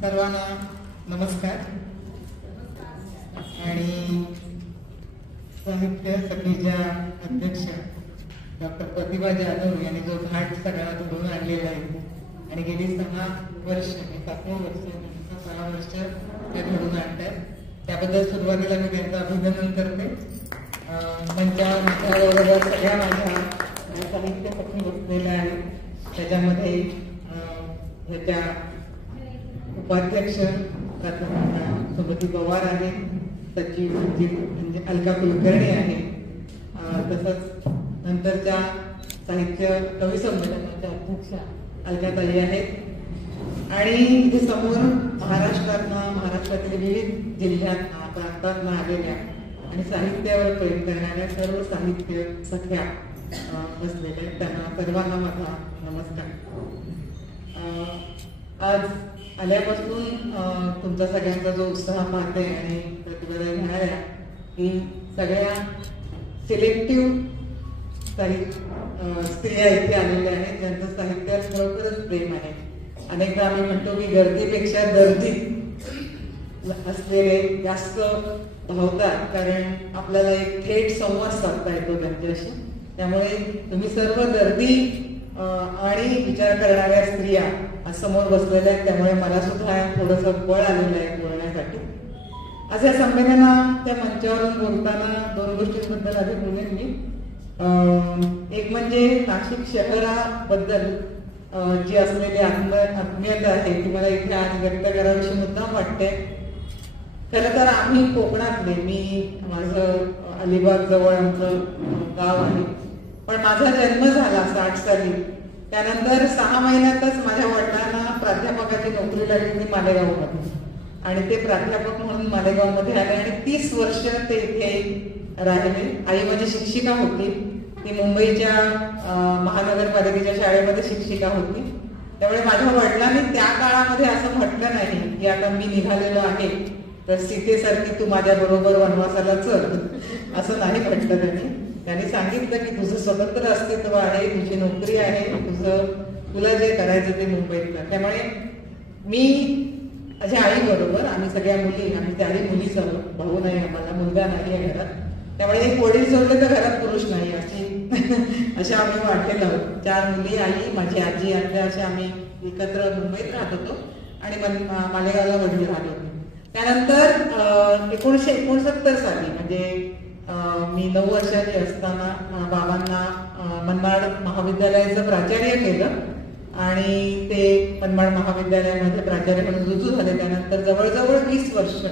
सर्वांना नमस्कार. आणि साहित्य सखीच्या अध्यक्ष डॉक्टर प्रतिभा जाधव यांनी जो घाट सगळा तोडून आणलेला आहे आणि गेली 6 वर्ष 7वं वर्ष 6 वर्ष ते तोडून आणतात, त्याबद्दल सुरुवातीला मी त्यांचं अभिनंदन करते. मंचाबरोबर सगळ्या माझ्या साहित्य सखी बसलेल्या आहेत. त्याच्यामध्ये ह्याच्या उपाध्यक्ष प्राध्यापक सुमती पवार आहे, सचिव म्हणजे अलका कुलकर्णी आहे, तसंच नंतरच्या साहित्य कवी संमेलनाच्या अध्यक्षा अलकाताई आहेत. आणि इथे समोर महाराष्ट्रातील विविध जिल्ह्यातना प्रांतातना आलेल्या आणि साहित्यावर प्रेम करणाऱ्या सर्व साहित्य सख्या बसलेल्या आहेत. त्यांना सर्वांना माझा नमस्कार. आज आल्यापासून तुमचा सगळ्यांचा जो उत्साह पाहते आणि प्रतिभा घेणाऱ्या की सगळ्या सिलेक्टिव्ह स्त्रिया इथे आलेल्या आहेत, ज्यांचं साहित्यात खरोखरच प्रेम आहे. अनेकदा आम्ही म्हणतो की गर्दीपेक्षा दर्दी असलेले जास्त धावतात, कारण आपल्याला एक थेट संवाद साधता येतो त्यांच्याशी. त्यामुळे तुम्ही सर्व दर्दी आणि विचार करणाऱ्या स्त्रिया आज समोर बसलेल्या आहेत, त्यामुळे मला सुद्धा थोडंसं बळ आलेलं आहे बोलण्यासाठी. आज या संमेलनाच्या मंचावरून बोलताना 2 गोष्टींबद्दल आधी बोलेन मी. एक म्हणजे नाशिक शहराबद्दल जी असलेली आत्मीयता आहे ती मला इथे आज व्यक्त करावीशी मुद्दाम वाटते. खरं तर आम्ही कोकणातले, माझं अलिबाग जवळ आमचं गाव आहे, पण माझा जन्म झाला 60 साली. त्यानंतर 6 महिन्यातच माझ्या वडिलांना प्राध्यापकाची नोकरी लागली मालेगावमध्ये, आणि ते प्राध्यापक म्हणून मालेगावमध्ये आले आणि 30 वर्ष ते इथे राहिले. आई माझी शिक्षिका होती, ती मुंबईच्या महानगरपालिकेच्या शाळेमध्ये शिक्षिका होती. त्यामुळे माझ्या वडिलांनी त्या काळामध्ये असं म्हटलं नाही की आता मी निघालेलो आहे तर सीतेसारखी तू माझ्या बरोबर वनवासाला चल, असं नाही म्हटलं त्यांनी सांगितलं की तुझं स्वतंत्र अस्तित्व आहे, तुझी नोकरी आहे, तुला जे करायचं ते मुंबईत कर. त्यामुळे मी माझ्या आई बरोबर, आम्ही सगळ्या मुली, आम्ही त्याही मुलीच आहोत, भाऊ नाही आम्हाला, मुलगा नाही आहे घरात. त्यामुळे एक वडील सोडले तर घरात पुरुष नाही अशा आम्ही वाढलेलो आहोत. 4 मुली, आई, माझी आजी, आत्या, अशा आम्ही एकत्र मुंबईत राहत होतो आणि मालेगावला वडील राहत होते. त्यानंतर 1969 साली म्हणजे मी 9 वर्षाची असताना बाबांना मनमाड महाविद्यालयाचं प्राचार्य केलं आणि ते मनमाड महाविद्यालयामध्ये प्राचार्य म्हणून रुजू झाले. त्यानंतर जवळजवळ 20 वर्ष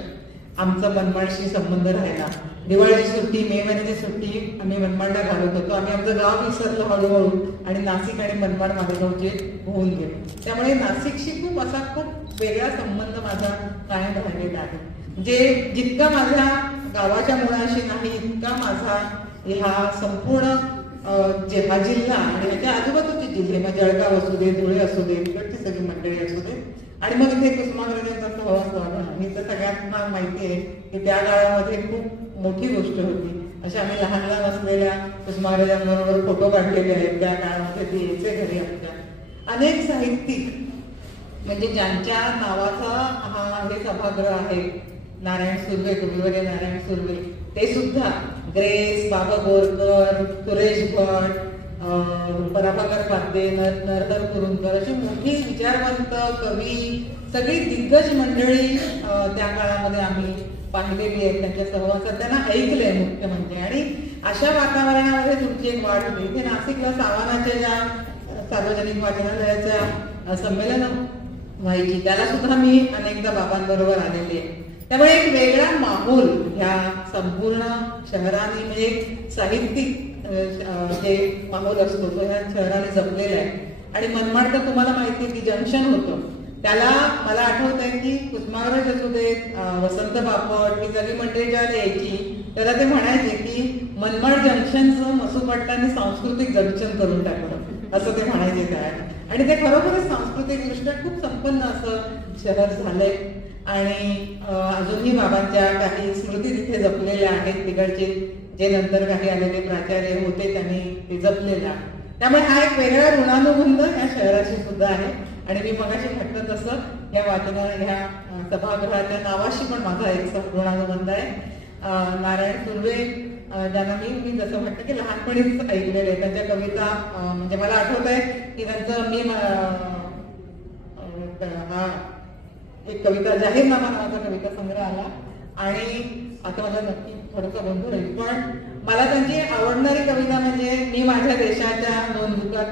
आमचा मनमाडशी संबंध राहिला. दिवाळीची सुट्टी, मे महिन्याची सुट्टी आम्ही मनमाडला घालत होतो. आम्ही आमचं गाव विसरलो हळूहळू आणि नाशिक आणि मनमाड मालेगावचे होऊन गेलो. त्यामुळे नाशिकशी खूप वेगळा संबंध माझा कायम राहिलेला आहे. म्हणजे जितका माझ्या गावाच्या मुळाशी नाही इतका माझा ह्या संपूर्ण हा जिल्हा आणि ह्याच्या आजूबाजूचे जिल्हे, म्हणजे जळगाव असू दे, धुळे असू दे, इकडची सगळी मंडळी असू दे, आणि मग इथे कुसुमाग्रजांचा सहवास लावला. आणि तर सगळ्यांना माहिती आहे की त्या काळामध्ये खूप मोठी गोष्ट होती. अशा आम्ही लहान असलेल्या कुसुमाग्रजांबरोबर फोटो काढलेले आहेत. त्या काळामध्ये ते यायचे घरी आमच्या. अनेक साहित्यिक म्हणजे ज्यांच्या नावाचा हे सभागृह आहे, नारायण सुर्वे, कविवर्य नारायण सुर्वे, ते सुद्धा ग्रेस, बाबा बोरकर, सुरेश भट, प्रभाकर पाध्ये, नरहर कुरुंकर अशी मोठी विचारवंत कवी, सगळी दिग्गज मंडळी त्या काळामध्ये आम्ही पाहिलेली आहेत. त्यांच्या सहवासात त्यांना ऐकलंय मुख्य म्हणजे. आणि अशा वातावरणामध्ये तुमची एक वाढ होते. इथे नाशिकला सावनाच्या ज्या सार्वजनिक वाचनालयाच्या संमेलन व्हायची त्याला सुद्धा मी अनेकदा बाबांबरोबर आलेली आहे. त्यामुळे एक वेगळा माहोल ह्या संपूर्ण शहराने, म्हणजे साहित्यिक जे माहोल असतो तो ह्या शहराने जपलेला आहे. आणि मनमाड तर तुम्हाला माहिती आहे की जंक्शन होतं, त्याला मला आठवत आहे की कुसुमाग्रज असू देत, वसंत बापट, ही सगळी मंडळी ज्याला यायची त्याला ते म्हणायचे की मनमाड जंक्शनचं मसूपट्टाने सांस्कृतिक जंक्शन करून टाकलं, असं ते म्हणायचे काय. आणि ते खरोखरच सांस्कृतिक दृष्ट्या खूप संपन्न असं शहर झालंय. आणि अजूनही बाबांच्या काही स्मृती तिथे जपलेल्या आहेत. तिकडचे जे नंतर काही आलेले प्राचार्य होते त्यांनी ते जपलेलं आहे. त्यामुळे हा एक वेगळा ऋणानुबंध या शहराशी सुद्धा आहे. आणि मी मगाशी म्हटलं तसं ह्या ह्या सभागृहाच्या नावाशी पण माझा एक ऋणानुबंध आहे. नारायण सुर्वे ज्यांना मी जसं म्हटलं की लहानपणीच ऐकलेले त्यांच्या कविता, म्हणजे मला आठवत आहे की त्यांचं मी हा एक कविता जाहीरनामा नावाचा कविता संग्रह आला आणि आता मला नक्की थोडंसं बंधू राहील, पण मला त्यांची आवडणारी कविता म्हणजे मी माझ्या देशाच्या नोंदबुकात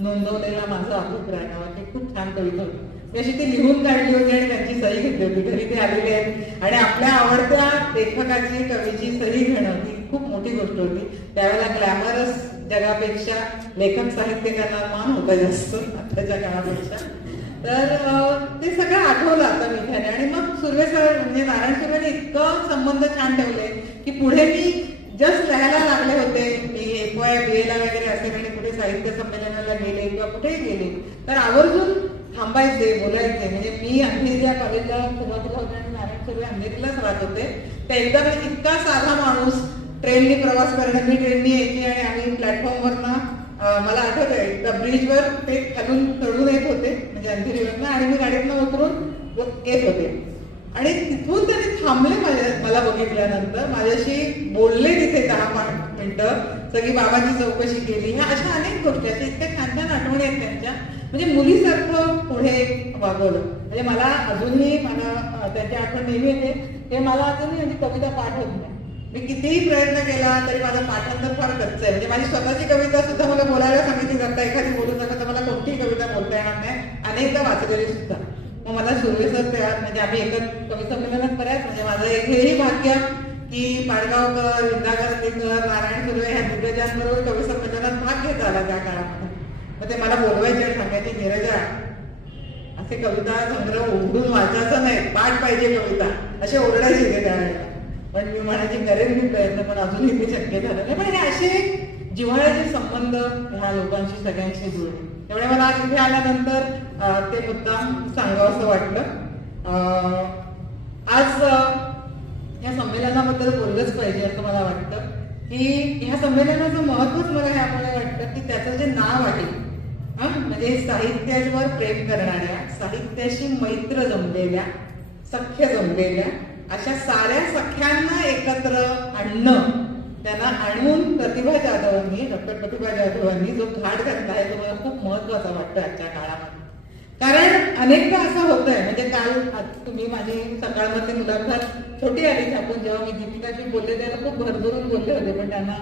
नोंदवलेला माझा अभिप्राय नावाची खूप छान कविता होती. अशी ती लिहून काढली होती आणि त्यांची सही घेतली होती. घरी ते आलेले आहेत आणि आपल्या आवडत्या लेखकाची कवीची सही घेणं ही खूप मोठी गोष्ट होती. त्यावेळेला ग्लॅमरस जगापेक्षा लेखक साहित्यिकांना मान होता जास्त आताच्या काळापेक्षा. तर ते सगळं आठवलं आता मी त्याने. आणि मग सुर्वे सर म्हणजे नारायण सुर्वेने इतकं संबंध छान ठेवले की पुढे मी जस्ट लिहायला लागले होते, मी FY BA ला वगैरे असेल आणि कुठे साहित्य संमेलनाला गेले किंवा कुठेही गेले तर आवर्जून थांबायचे, बोलायचे. म्हणजे मी अंधेरी या कॉलेजला सुरुवातीला होते आणि नारायण सुर्वे अंधेरीलाच राहत होते. तर एकदा मी इतका साधा माणूस ट्रेननी प्रवास करणं, मी ट्रेननी यायची आणि आम्ही प्लॅटफॉर्मवरनं मला आठवत आहे एकदा ब्रिजवर ते खालून चढून येत होते म्हणजे अंधेरीवरनं आणि मी गाडीतनं उतरून येत होते आणि तिथून त्यांनी थांबले मला बघितल्यानंतर, माझ्याशी बोलले तिथे 10 मिनिटं, सगळी बाबांची चौकशी केली. ह्या अशा अनेक गोष्टी अशा इतक्या छान छान आठवणी आहेत त्यांच्या. म्हणजे मुलीसारखं पुढे वागवलं. म्हणजे मला अजूनही मला त्यांची आठवण नेहमी येते. ते मला अजूनही म्हणजे कविता पाठ होत नाही. मी कितीही प्रयत्न केला तरी माझं पाठांतर फार कच्चं आहे. म्हणजे माझी स्वतःची कविता सुद्धा मला बोलायला सांगितली जातं, एखादी बोलू नका तर मला कोणतीही कविता बोलता येणार नाही, अनेकदा वाचलेली सुद्धा. मग मला सुर्वे सर म्हणजे आम्ही एकच कवी संमेलनात बऱ्याच, म्हणजे माझं एक हेही भाग्य की पाडगावकर, विंदा करंदीकर, नारायण सुर्वे ह्या दिग्गजांबरोबर कवी संमेलनात भाग घेता आला त्या काळामध्ये. मग ते मला बोलवायचे आणि सांगायचे, नीरजा असे कविता संग्रह उघडून वाचायचं नाही, पाठ पाहिजे कविता, असे ओरडायचे ते त्यावेळेला. पण मी म्हणायची करेन मी प्रयत्न, पण अजूनही ते शक्य झालं नाही. पण हे असे जिव्हाळ्याचे संबंध ह्या लोकांशी सगळ्यांशी जुळले. त्यामुळे मला आज इथे आल्यानंतर ते मुद्दाम सांगावं असं वाटलं. आज या संमेलनाबद्दल बोललंच पाहिजे असं मला वाटतं की ह्या संमेलनाचं महत्वच मला ह्यामुळे वाटतं की त्याचं जे नाव आहे म्हणजे साहित्यावर प्रेम करणाऱ्या, साहित्याशी मैत्र जमलेल्या, सख्य जमलेल्या अशा साऱ्या सख्यांना एकत्र आणणं, त्यांना आणून प्रतिभा जाधवांनी, डॉक्टर प्रतिभा जाधवांनी जो घाट घातला आहे तो मला खूप महत्वाचा वाटतं आजच्या काळामध्ये. कारण अनेकदा असं होत आहे, म्हणजे काल तुम्ही माझी सकाळमध्ये मुलाखत छोटी आली छापून, जेव्हा मी दीपिकाशी बोलले त्याला खूप भरभरून बोलले होते, पण त्यांना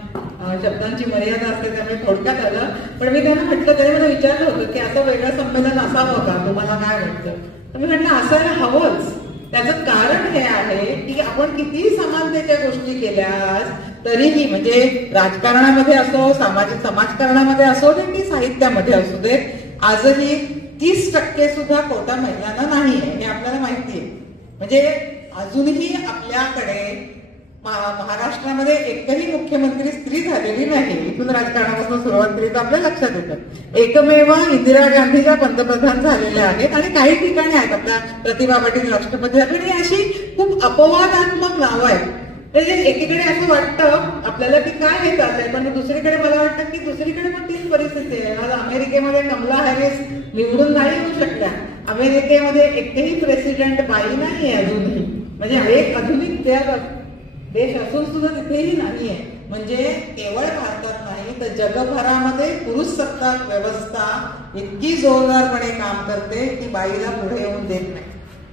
शब्दांची मर्यादा असते त्यामुळे थोडक्यात आलं. पण मी त्यांना म्हटलं, त्याने मला विचारलं होतं की असं वेगळं संमेलन असावं का, तुम्हाला काय वाटतं? तर मी म्हटलं असायला हवंच. त्याचं कारण हे आहे की आपण कितीही समानतेच्या गोष्टी केल्यास तरीही, म्हणजे राजकारणामध्ये असो, समाजकारणामध्ये असो दे की साहित्यामध्ये असू दे, आजही 30% सुद्धा कोटा महिलांना नाही आहे हे आपल्याला माहिती आहे. म्हणजे अजूनही आपल्याकडे महाराष्ट्रामध्ये एकही मुख्यमंत्री स्त्री झालेली नाही. इथून राजकारणापासून सुरुवात केली तर आपल्या लक्षात येतं. एकमेव इंदिरा गांधीच्या पंतप्रधान झालेल्या आहेत आणि काही ठिकाणी आहेत, आपल्या प्रतिभा पाटील राष्ट्रपती झाले. अशी खूप अपवादात्मक नावं आहेत. म्हणजे एकीकडे असं वाटतं आपल्याला की काय हे चाललंय, पण दुसरीकडे मला वाटतं की दुसरीकडे पण तीच परिस्थिती आहे. आज अमेरिकेमध्ये कमला हॅरिस निवडून नाही येऊ शकल्या. अमेरिकेमध्ये एकही प्रेसिडेंट बाई नाही आहे अजूनही. म्हणजे एक आधुनिक देश असून सुद्धा तिथेही नाहीये. म्हणजे केवळ भारतात नाही तर जगभरामध्ये पुरुष सत्ताक व्यवस्था इतकी जोरदारपणे काम करते की बाईला पुढे येऊन देत नाही.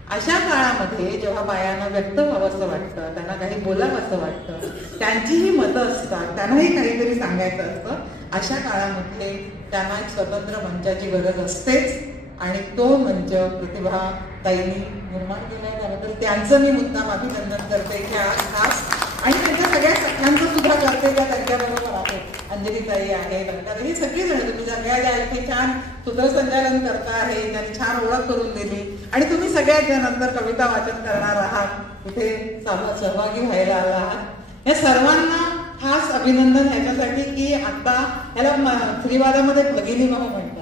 अशा काळामध्ये जेव्हा बायांना व्यक्त व्हावं असं वाटतं, त्यांना काही बोलावं असं वाटतं, त्यांचीही मतं असतात, त्यांनाही काहीतरी सांगायचं असतं, अशा काळामध्ये त्यांना एक स्वतंत्र मंचाची गरज असतेच. आणि तो मंच प्रतिभा ताईंनी निर्माण केला, त्याबद्दल त्यांचं मी मुद्दाम अभिनंदन करते की आज खास, आणि त्यांच्या सगळ्या सगळ्यांचं सुद्धा करते त्या त्यांच्याबरोबर आहेत. अंजली ताई आहे, लंकाताई, ही सगळी जण तुम्ही सगळ्या ज्या इथे छान सूत्रसंचालन करता आहे, त्यांनी छान ओळख करून दिली, आणि तुम्ही सगळ्यात ज्या नंतर कविता वाचन करणार आहात, इथे सहभागी व्हायला आला आहात, या सर्वांना खास अभिनंदन ह्याच्यासाठी की आता ह्याला स्त्रीवादामध्ये भगिनी भाऊ म्हणतात.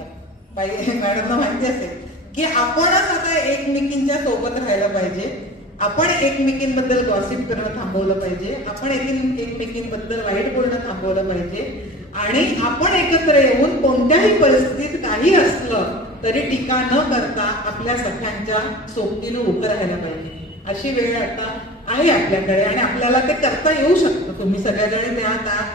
बाई मॅडमना माहिती असेल की आपणच आता एकमेकींच्या सोबत राहायला पाहिजे. आपण एकमेकींबद्दल गॉसिप करणं थांबवलं पाहिजे. आपण एकमेकींबद्दल वाईट बोलणं थांबवलं पाहिजे. आणि आपण एकत्र येऊन कोणत्याही परिस्थितीत काही असलं तरी टीका न करता आपल्या सख्यांच्या सोबतीनं उभं राहायला पाहिजे. अशी वेळ आता आहे आपल्याकडे आणि आपल्याला ते करता येऊ शकतं. तुम्ही सगळ्याजण त्या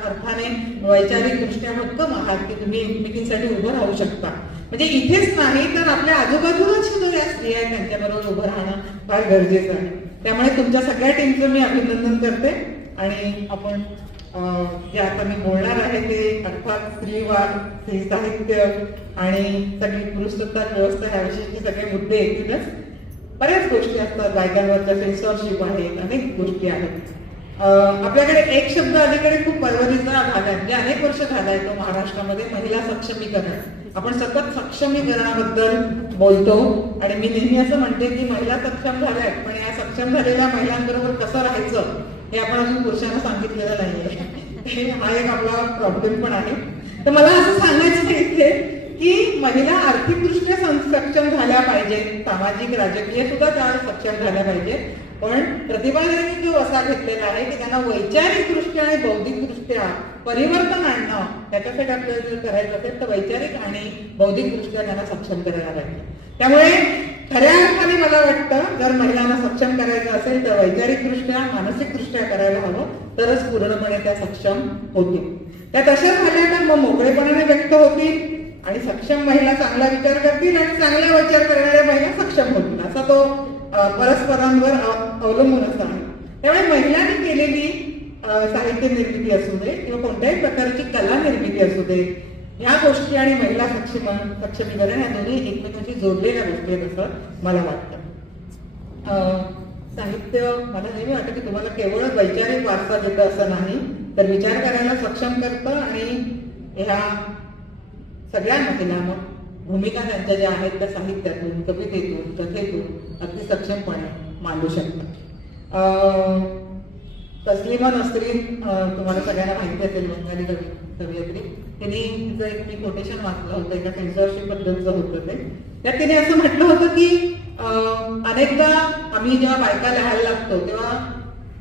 अर्थाने वैचारिक दृष्ट्या भक्कम आहात की तुम्ही एकमेकींसाठी उभं राहू शकता. म्हणजे इथेच नाही तर आपल्या आजूबाजूलाच जो या स्त्रिया आहेत त्यांच्याबरोबर उभं राहणं फार गरजेचं आहे. त्यामुळे तुमच्या सगळ्या टीमचं मी अभिनंदन करते. आणि आपण जे आता मी बोलणार आहे ते अर्थात स्त्रीवाद, स्त्री साहित्य आणि सगळी पुरुषसत्ताक व्यवस्था ह्याविषयीचे सगळे मुद्दे येतीलच. बऱ्याच गोष्टी असतात, बायकांवरच्या सेन्सॉरशिप आहेत, अनेक गोष्टी आहेत. आपल्याकडे एक शब्द अलीकडे खूप परवलीचा झालाय, म्हणजे अनेक वर्ष झालाय तो महाराष्ट्रामध्ये, महिला सक्षमीकरण. आपण सतत सक्षमीकरणाबद्दल बोलतो आणि मी नेहमी असं म्हणते की महिला सक्षम झाल्यात, पण या सक्षम झालेल्या महिलांबरोबर कसं राहायचं हे आपण अजून पुरुषांना सांगितलेलं नाहीये. हा एक आपला प्रॉब्लेम पण आहे. तर मला असं सांगायचं इथे की महिला आर्थिकदृष्ट्या सक्षम झाल्या पाहिजेत, सामाजिक राजकीय सुद्धा त्या सक्षम झाल्या पाहिजेत. पण प्रतिभाताईंनी जो वसा घेतलेला आहे की त्यांना वैचारिकदृष्ट्या आणि बौद्धिकदृष्ट्या परिवर्तन आणणं, त्याच्यासाठी आपल्याला जर करायचं असेल तर वैचारिक आणि बौद्धिकदृष्ट्या त्यांना सक्षम करायला पाहिजे. त्यामुळे खऱ्या अर्थाने मला वाटतं जर महिलांना सक्षम करायचं असेल तर वैचारिकदृष्ट्या, मानसिकदृष्ट्या करायला हवं, तरच पूर्णपणे त्या सक्षम होतील. त्या तशा झाल्या तर मग मोकळेपणाने व्यक्त होतील आणि सक्षम महिला चांगला विचार करतील आणि चांगला विचार करणाऱ्या महिला सक्षम होतील. असा तो परस्परांवर अवलंबून असं आहे. त्यामुळे महिलांनी केलेली साहित्य निर्मिती असू दे किंवा कोणत्याही प्रकारची कला निर्मिती असू दे, ह्या गोष्टी आणि महिला सक्षमीकरण ह्या दोन्ही एकमेकांशी जोडलेल्या गोष्टी आहेत असं मला वाटतं. साहित्य मला नेहमी वाटतं की तुम्हाला केवळ वैचारिक वारसा देतं असं नाही, तर विचार करायला सक्षम करतं आणि ह्या सगळ्या महिला मग भूमिका त्यांच्या ज्या आहेत त्या साहित्यातून, कवितेतून, कथेतून अगदी सक्षमपणे मांडू शकतात. तस्लिमा नसरीन तुम्हाला सगळ्यांना माहिती असेल, बंगाली कवयित्री. तिने तिचं एक मी कोटेशन वाचलं होतं, एका सेन्सॉरशिप बद्दलचं होतं ते. त्यात तिने असं म्हटलं होतं की अनेकदा आम्ही जेव्हा बायका लिहायला लागतो तेव्हा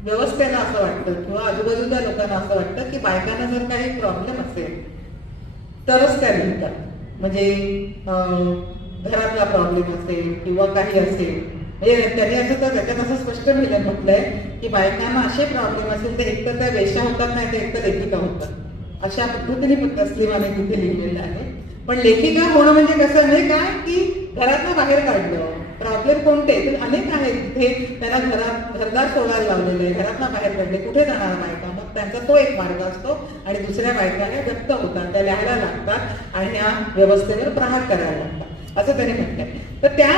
व्यवस्थेला असं वाटतं किंवा आजूबाजूच्या लोकांना असं वाटतं की बायकांना जर काही प्रॉब्लेम असेल तरच त्या लिहितात. म्हणजे घरातला प्रॉब्लेम असेल किंवा काही असेल, म्हणजे त्यांनी असं तर त्याच्यात असं स्पष्ट म्हटलंय की बायकांना असे प्रॉब्लेम असेल तर एकतर त्या वेश्या होतात, नाही तर एकतर लेखिका होतात. अशा पद्धतीने तस्लिमाने तिथे लिहिलेलं आहे. पण लेखिका होणं म्हणजे कसं नाही काय की घरातनं बाहेर काढलं. प्रॉब्लेम कोणते तर अनेक आहेत तिथे, त्यांना घरदार सोडायला लावलेले, घरातनं बाहेर काढले, कुठे जाणार बायका, मग त्यांचा तो एक मार्ग असतो आणि दुसऱ्या बायका ह्या व्यक्त होतात, त्या लिहायला लागतात आणि ह्या व्यवस्थेवर प्रहार करायला लागतात असं त्यांनी म्हटलंय. तर त्या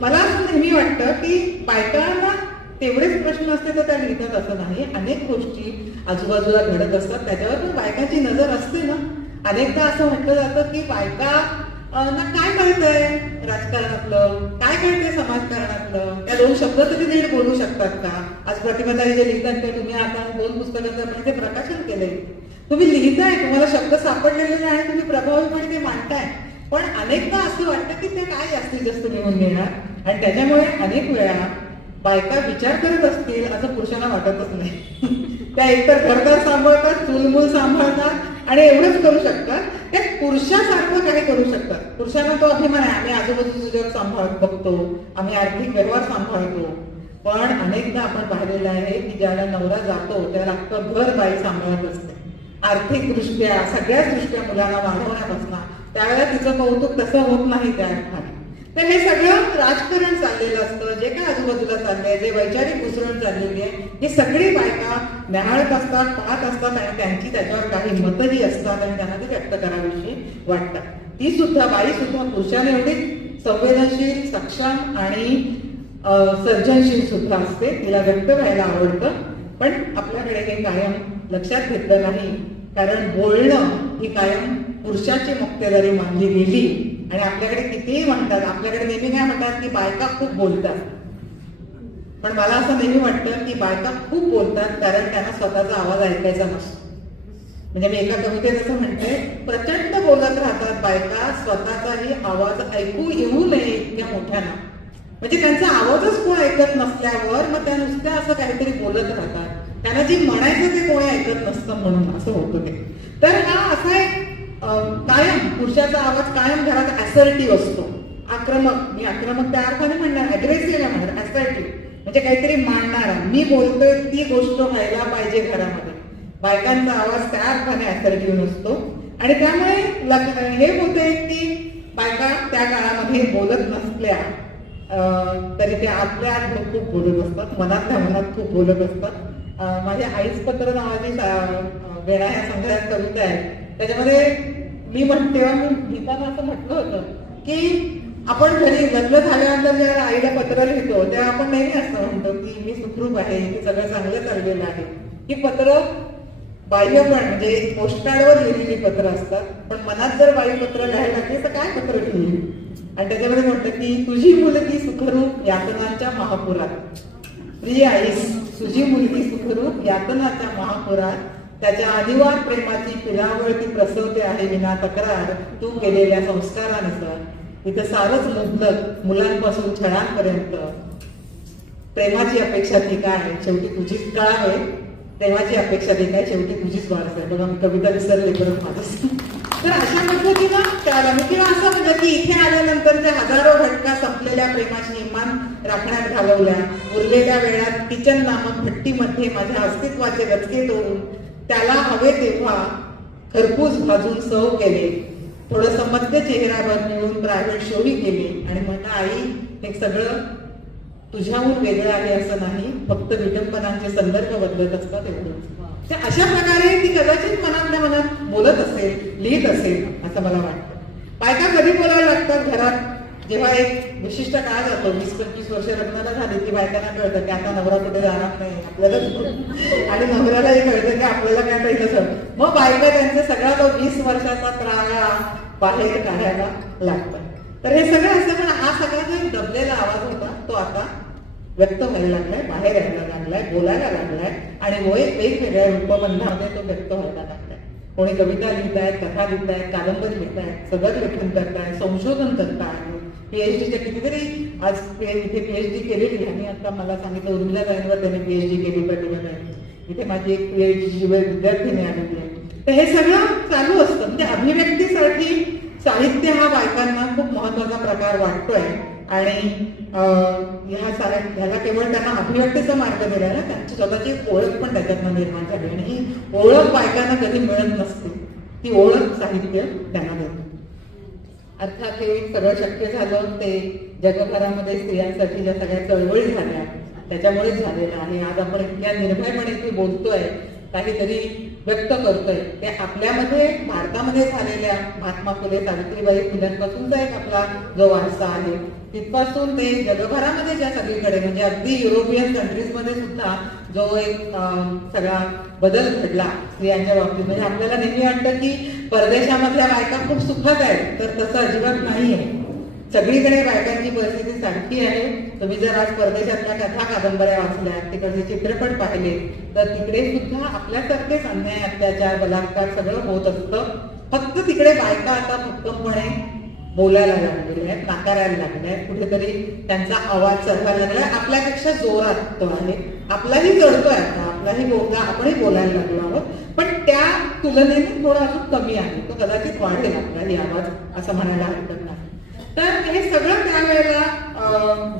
मला असं नेहमी वाटतं की बायकांना तेवढेच प्रश्न असते तर त्या लिहितात असं नाही. अनेक गोष्टी आजूबाजूला घडत असतात, त्याच्यावर पण बायकांची नजर असते ना. अनेकदा असं म्हटलं जातं की बायका ना काय कळतंय राजकारणातलं, काय कळतंय समाजकारणातलं, त्या दोन शब्द तरी नीट बोलू शकतात का. आज प्रतिभाताई जे लिहितात ते तुम्ही आता 2 पुस्तकांचं पण ते प्रकाशन केलंय, तुम्ही लिहिताय, तुम्हाला शब्द सापडलेले नाही आणि तुम्ही प्रभावीपणे ते मांडताय. पण अनेकदा असं वाटतं की ते काय जास्तीत जास्त लिहून घेणार आणि त्याच्यामुळे अनेक वेळा बायका विचार करत असतील असं पुरुषांना वाटतच नाही. त्या एकतर घरदार सांभाळतात, चूलमूल सांभाळतात आणि एवढंच करू शकतात, त्या पुरुषासारखं काही करू शकतात. पुरुषांना तो अभिमान आहे, आम्ही आजूबाजूचं जग सांभाळत बघतो, आम्ही आर्थिक व्यवहार सांभाळतो. पण अनेकदा आपण पाहिलेलं आहे की ज्याला नवरा जातो त्याला अख्खं घर बाई सांभाळत असते, आर्थिकदृष्ट्या सगळ्याच दृष्ट्या मुलांना वाढवण्यापासून. त्यावेळेला तिचं कौतुक तसं होत नाही त्या अर्थाने. तर हे सगळं राजकारण चाललेलं असतं, जे काय आजूबाजूला चाललंय, जे वैचारिक घुसळण चाललेली आहे, ही सगळी बायका न्याहाळत असतात, पाहत असतात आणि त्यांची त्याच्यावर काही मतही असतात आणि त्यांना ते व्यक्त करावीशी वाटतात. ती सुद्धा बाई सुद्धा पुरुषाने एवढी संवेदनशील, सक्षम आणि सर्जनशील सुद्धा असते. तिला व्यक्त व्हायला आवडतं. पण आपल्याकडे हे कायम लक्षात घेतलं नाही, कारण बोलणं ही कायम पुरुषाची मक्तेदारी मानली गेली. आणि आपल्याकडे कितीही म्हणतात, आपल्याकडे नेहमी काय म्हणतात की बायका खूप बोलतात. पण मला असं नेहमी वाटतं की बायका खूप बोलतात कारण त्यांना स्वतःचा आवाज ऐकायचा नसतो. म्हणजे मी एका कवितेत असं म्हणते, प्रचंड बोलत राहतात बायका, स्वतःचाही आवाज ऐकू येऊ नये इतक्या मोठ्यानं. म्हणजे त्यांचा आवाजच कोण ऐकत नसल्यावर मग त्या नुसत्या असं काहीतरी बोलत राहतात, त्यांना जे म्हणायचं ते कोणी ऐकत नसतं म्हणून असं होतं ते. तर हा असा एक कायम पुरुषाचा आवाज कायम घरात असर्टिव्ह असतो, आक्रमक. मी आक्रमक त्या अर्थाने म्हणणार, अग्रेसिव्ह म्हणणार, असर्टिव्ह म्हणजे काहीतरी मांडणारा. मी बोलतोय ती गोष्ट व्हायला पाहिजे घरामध्ये. बायकांचा आवाज त्या अर्थाने असर्टिव्ह नसतो आणि त्यामुळे हे होते की बायका त्या काळामध्ये बोलत नसल्या तरी त्या आपल्या खूप बोलत असतात, मनातल्या मनात खूप बोलत असतात. माझ्या आईच पत्र नावाची वेळा ह्या संग्रहात कविता आहे, त्याच्यामध्ये मी तेव्हा मी लिहिताना असं म्हटलं होतं की आपण घरी लग्न झाल्यानंतर जेव्हा आईला पत्र लिहितो तेव्हा आपण नेहमी असं म्हणतो की मी सुखरूप आहे, की सगळं चांगलं चाललेलं आहे. ही पत्र बाह्य पण म्हणजे पोस्टपॅडवर लिहिलेली पत्र असतात, पण मनात जर बाई पत्र लिहायला लागली तर काय पत्र लिहिली. आणि त्याच्यामध्ये म्हणतं की तुझी मुलगी सुखरूप यातनांच्या महापुरात. प्रिय आईस, तुझी मुलगी सुखरूप यातनाच्या महापुरात, त्याच्या अनिवार्य प्रेमाची पिलावळ ती प्रसवते आहे विना तक्रार तू केलेल्या संस्कारानुसार. इथं सारच मुबलक मुलांपासून छळांपर्यंत. प्रेमाची अपेक्षा ती काय शेवटी तुझीच कळावे, प्रेमाची अपेक्षा ती काय शेवटी तुझीच वारस आहे. बघा मी कविता विसरले परत माझं. तर अशा पद्धतीनं त्याला मी किंवा असं म्हणजे की इथे आल्यानंतर त्या हजारो घटका संपलेल्या प्रेमाची इमान राखण्यात घालवल्या. उरलेल्या वेळात किचन नामक भट्टीमध्ये माझ्या अस्तित्वाचे गचके तोडून त्याला हवे तेव्हा खरपूस भाजून सव केले. थोडंसं मध्य चेहरावर मिळून प्रायव्हेट शोही केली आणि म्हणलं आई हे सगळं तुझ्याहून वेगळं आहे असं नाही, फक्त विडंबनांचे संदर्भ बदलत असतात एवढंच. तर अशा प्रकारे ती कदाचित मनातल्या मनात बोलत असेल, लिहित असेल असं मला वाटतं. बायका कधी बोलायला लागतात घरात, जेव्हा एक विशिष्ट काळ जातो, 20-25 वर्ष लग्नाला झाली की बायकांना कळतं की आता नवरा कुठे जाणार नाही आपल्याला, आणि नवऱ्यालाही कळतं की आपल्याला काय काही कसं. मग बायका त्यांचा सगळा तो 20 वर्षाचा त्रागा बाहेर काढायला लागतात. तर हे सगळं असं पण हा सगळा जो दबलेला आवाज होता तो आता व्यक्त व्हायला लागलाय, बाहेर यायला लागलाय, बोलायला लागलाय आणि वेगवेगळ्या रूपबंधामध्ये तो व्यक्त व्हायला लागलाय. कोणी कविता लिहितायत, कथा लिहितायत, कादंबरी लिहितायत, सदर लेखन करतायत, संशोधन करतायत. पीएचडीच्या कितीतरी आज इथे पीएचडी केलेली आणि आता मला सांगितलं उर्मिला ताईंवर त्यांनी पीएचडी केली प्रतिभाताईंनी. इथे माझी एक पीएचडी विद्यार्थिनी आलेली आहे. तर हे सगळं चालू असतं. म्हणजे अभिव्यक्तीसाठी साहित्य हा बायकांना खूप महत्वाचा प्रकार वाटतोय आणि ह्याला केवळ त्यांना अभिव्यक्तीचा मार्ग दिला ना, त्यांची स्वतःची ओळख पण त्याच्यातनं निर्माण झाली आणि ही ओळख बायकांना कधी मिळत नसते, ती ओळख साहित्य त्यांना देतं. अर्थात हे सगळं शक्य झालं ते जगभरामध्ये स्त्रियांसाठी ज्या सगळ्या चळवळी झाल्या त्याच्यामुळेच झालेलं आहे. आज आपण इतक्या निर्भयपणे इथे बोलतोय, काहीतरी व्यक्त करतोय, ते आपल्यामध्ये भारतामध्ये झालेल्या महात्मा फुले सावित्रीबाई फुल्यांपासूनचा एक आपला जो वारसा आहे तिथपासून ते जगभरामध्ये ज्या सगळीकडे म्हणजे अगदी युरोपियन कंट्रीजमध्ये सुद्धा जो एक सगळा बदल घडला स्त्रियांच्या बाबतीत. म्हणजे आपल्याला नेहमी वाटतं की परदेशामधल्या बायका खूप सुखात आहेत, तर तसं अजिबात नाहीये. सगळीकडे बायकांची परिस्थिती सारखी आहे. तुम्ही जर आज परदेशातल्या कथा कादंबऱ्या वाचल्या, तिकडचे चित्रपट पाहिले तर तिकडे सुद्धा आपल्यासारखेच अन्याय, अत्याचार, बलात्कार सगळं होत असतं. फक्त तिकडे बायका आता भक्कमपणे बोलायला लागलेल्या आहेत, नाकारायला लागल्या आहेत, कुठेतरी त्यांचा आवाज चढवायला लागलाय. आपल्यापेक्षा जोरात तो आहे, आपलाही चढतोय आता, आपलाही बोलता आपणही बोलायला लागलो आहोत, पण त्या तुलनेने थोडा अजून कमी आहे. तो कदाचित वाढेल आपलाही आवाज असं म्हणायला हरकत नाही. तर हे सगळं त्यावेळेला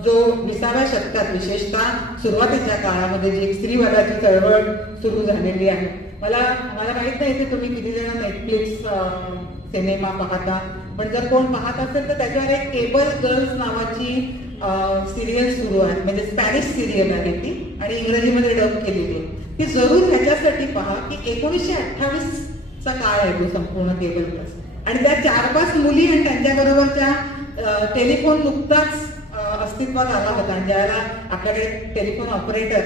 जो 20व्या शतकात विशेषतः सुरुवातीच्या काळामध्ये जी स्त्रीवादाची चळवळ सुरू झालेली आहे. मला माहित नाही की तुम्ही किती जण नेटफ्लिक्स सिनेमा पाहता, पण जर कोण पाहत असेल तर त्याच्यावर एक केबल गर्ल्स नावाची सिरियल सुरू आहे. म्हणजे स्पॅनिश सिरियल आहे ती आणि इंग्रजीमध्ये डब केलेली आहे. ती जरूर ह्याच्यासाठी पहा की 1928चा काळ आहे तो संपूर्ण केबल गर्ल्स आणि त्या 4-5 मुली आणि त्यांच्याबरोबरच्या टेलिफोन नुकताच अस्तित्वात आला होता आणि ज्याला आपल्याकडे टेलिफोन ऑपरेटर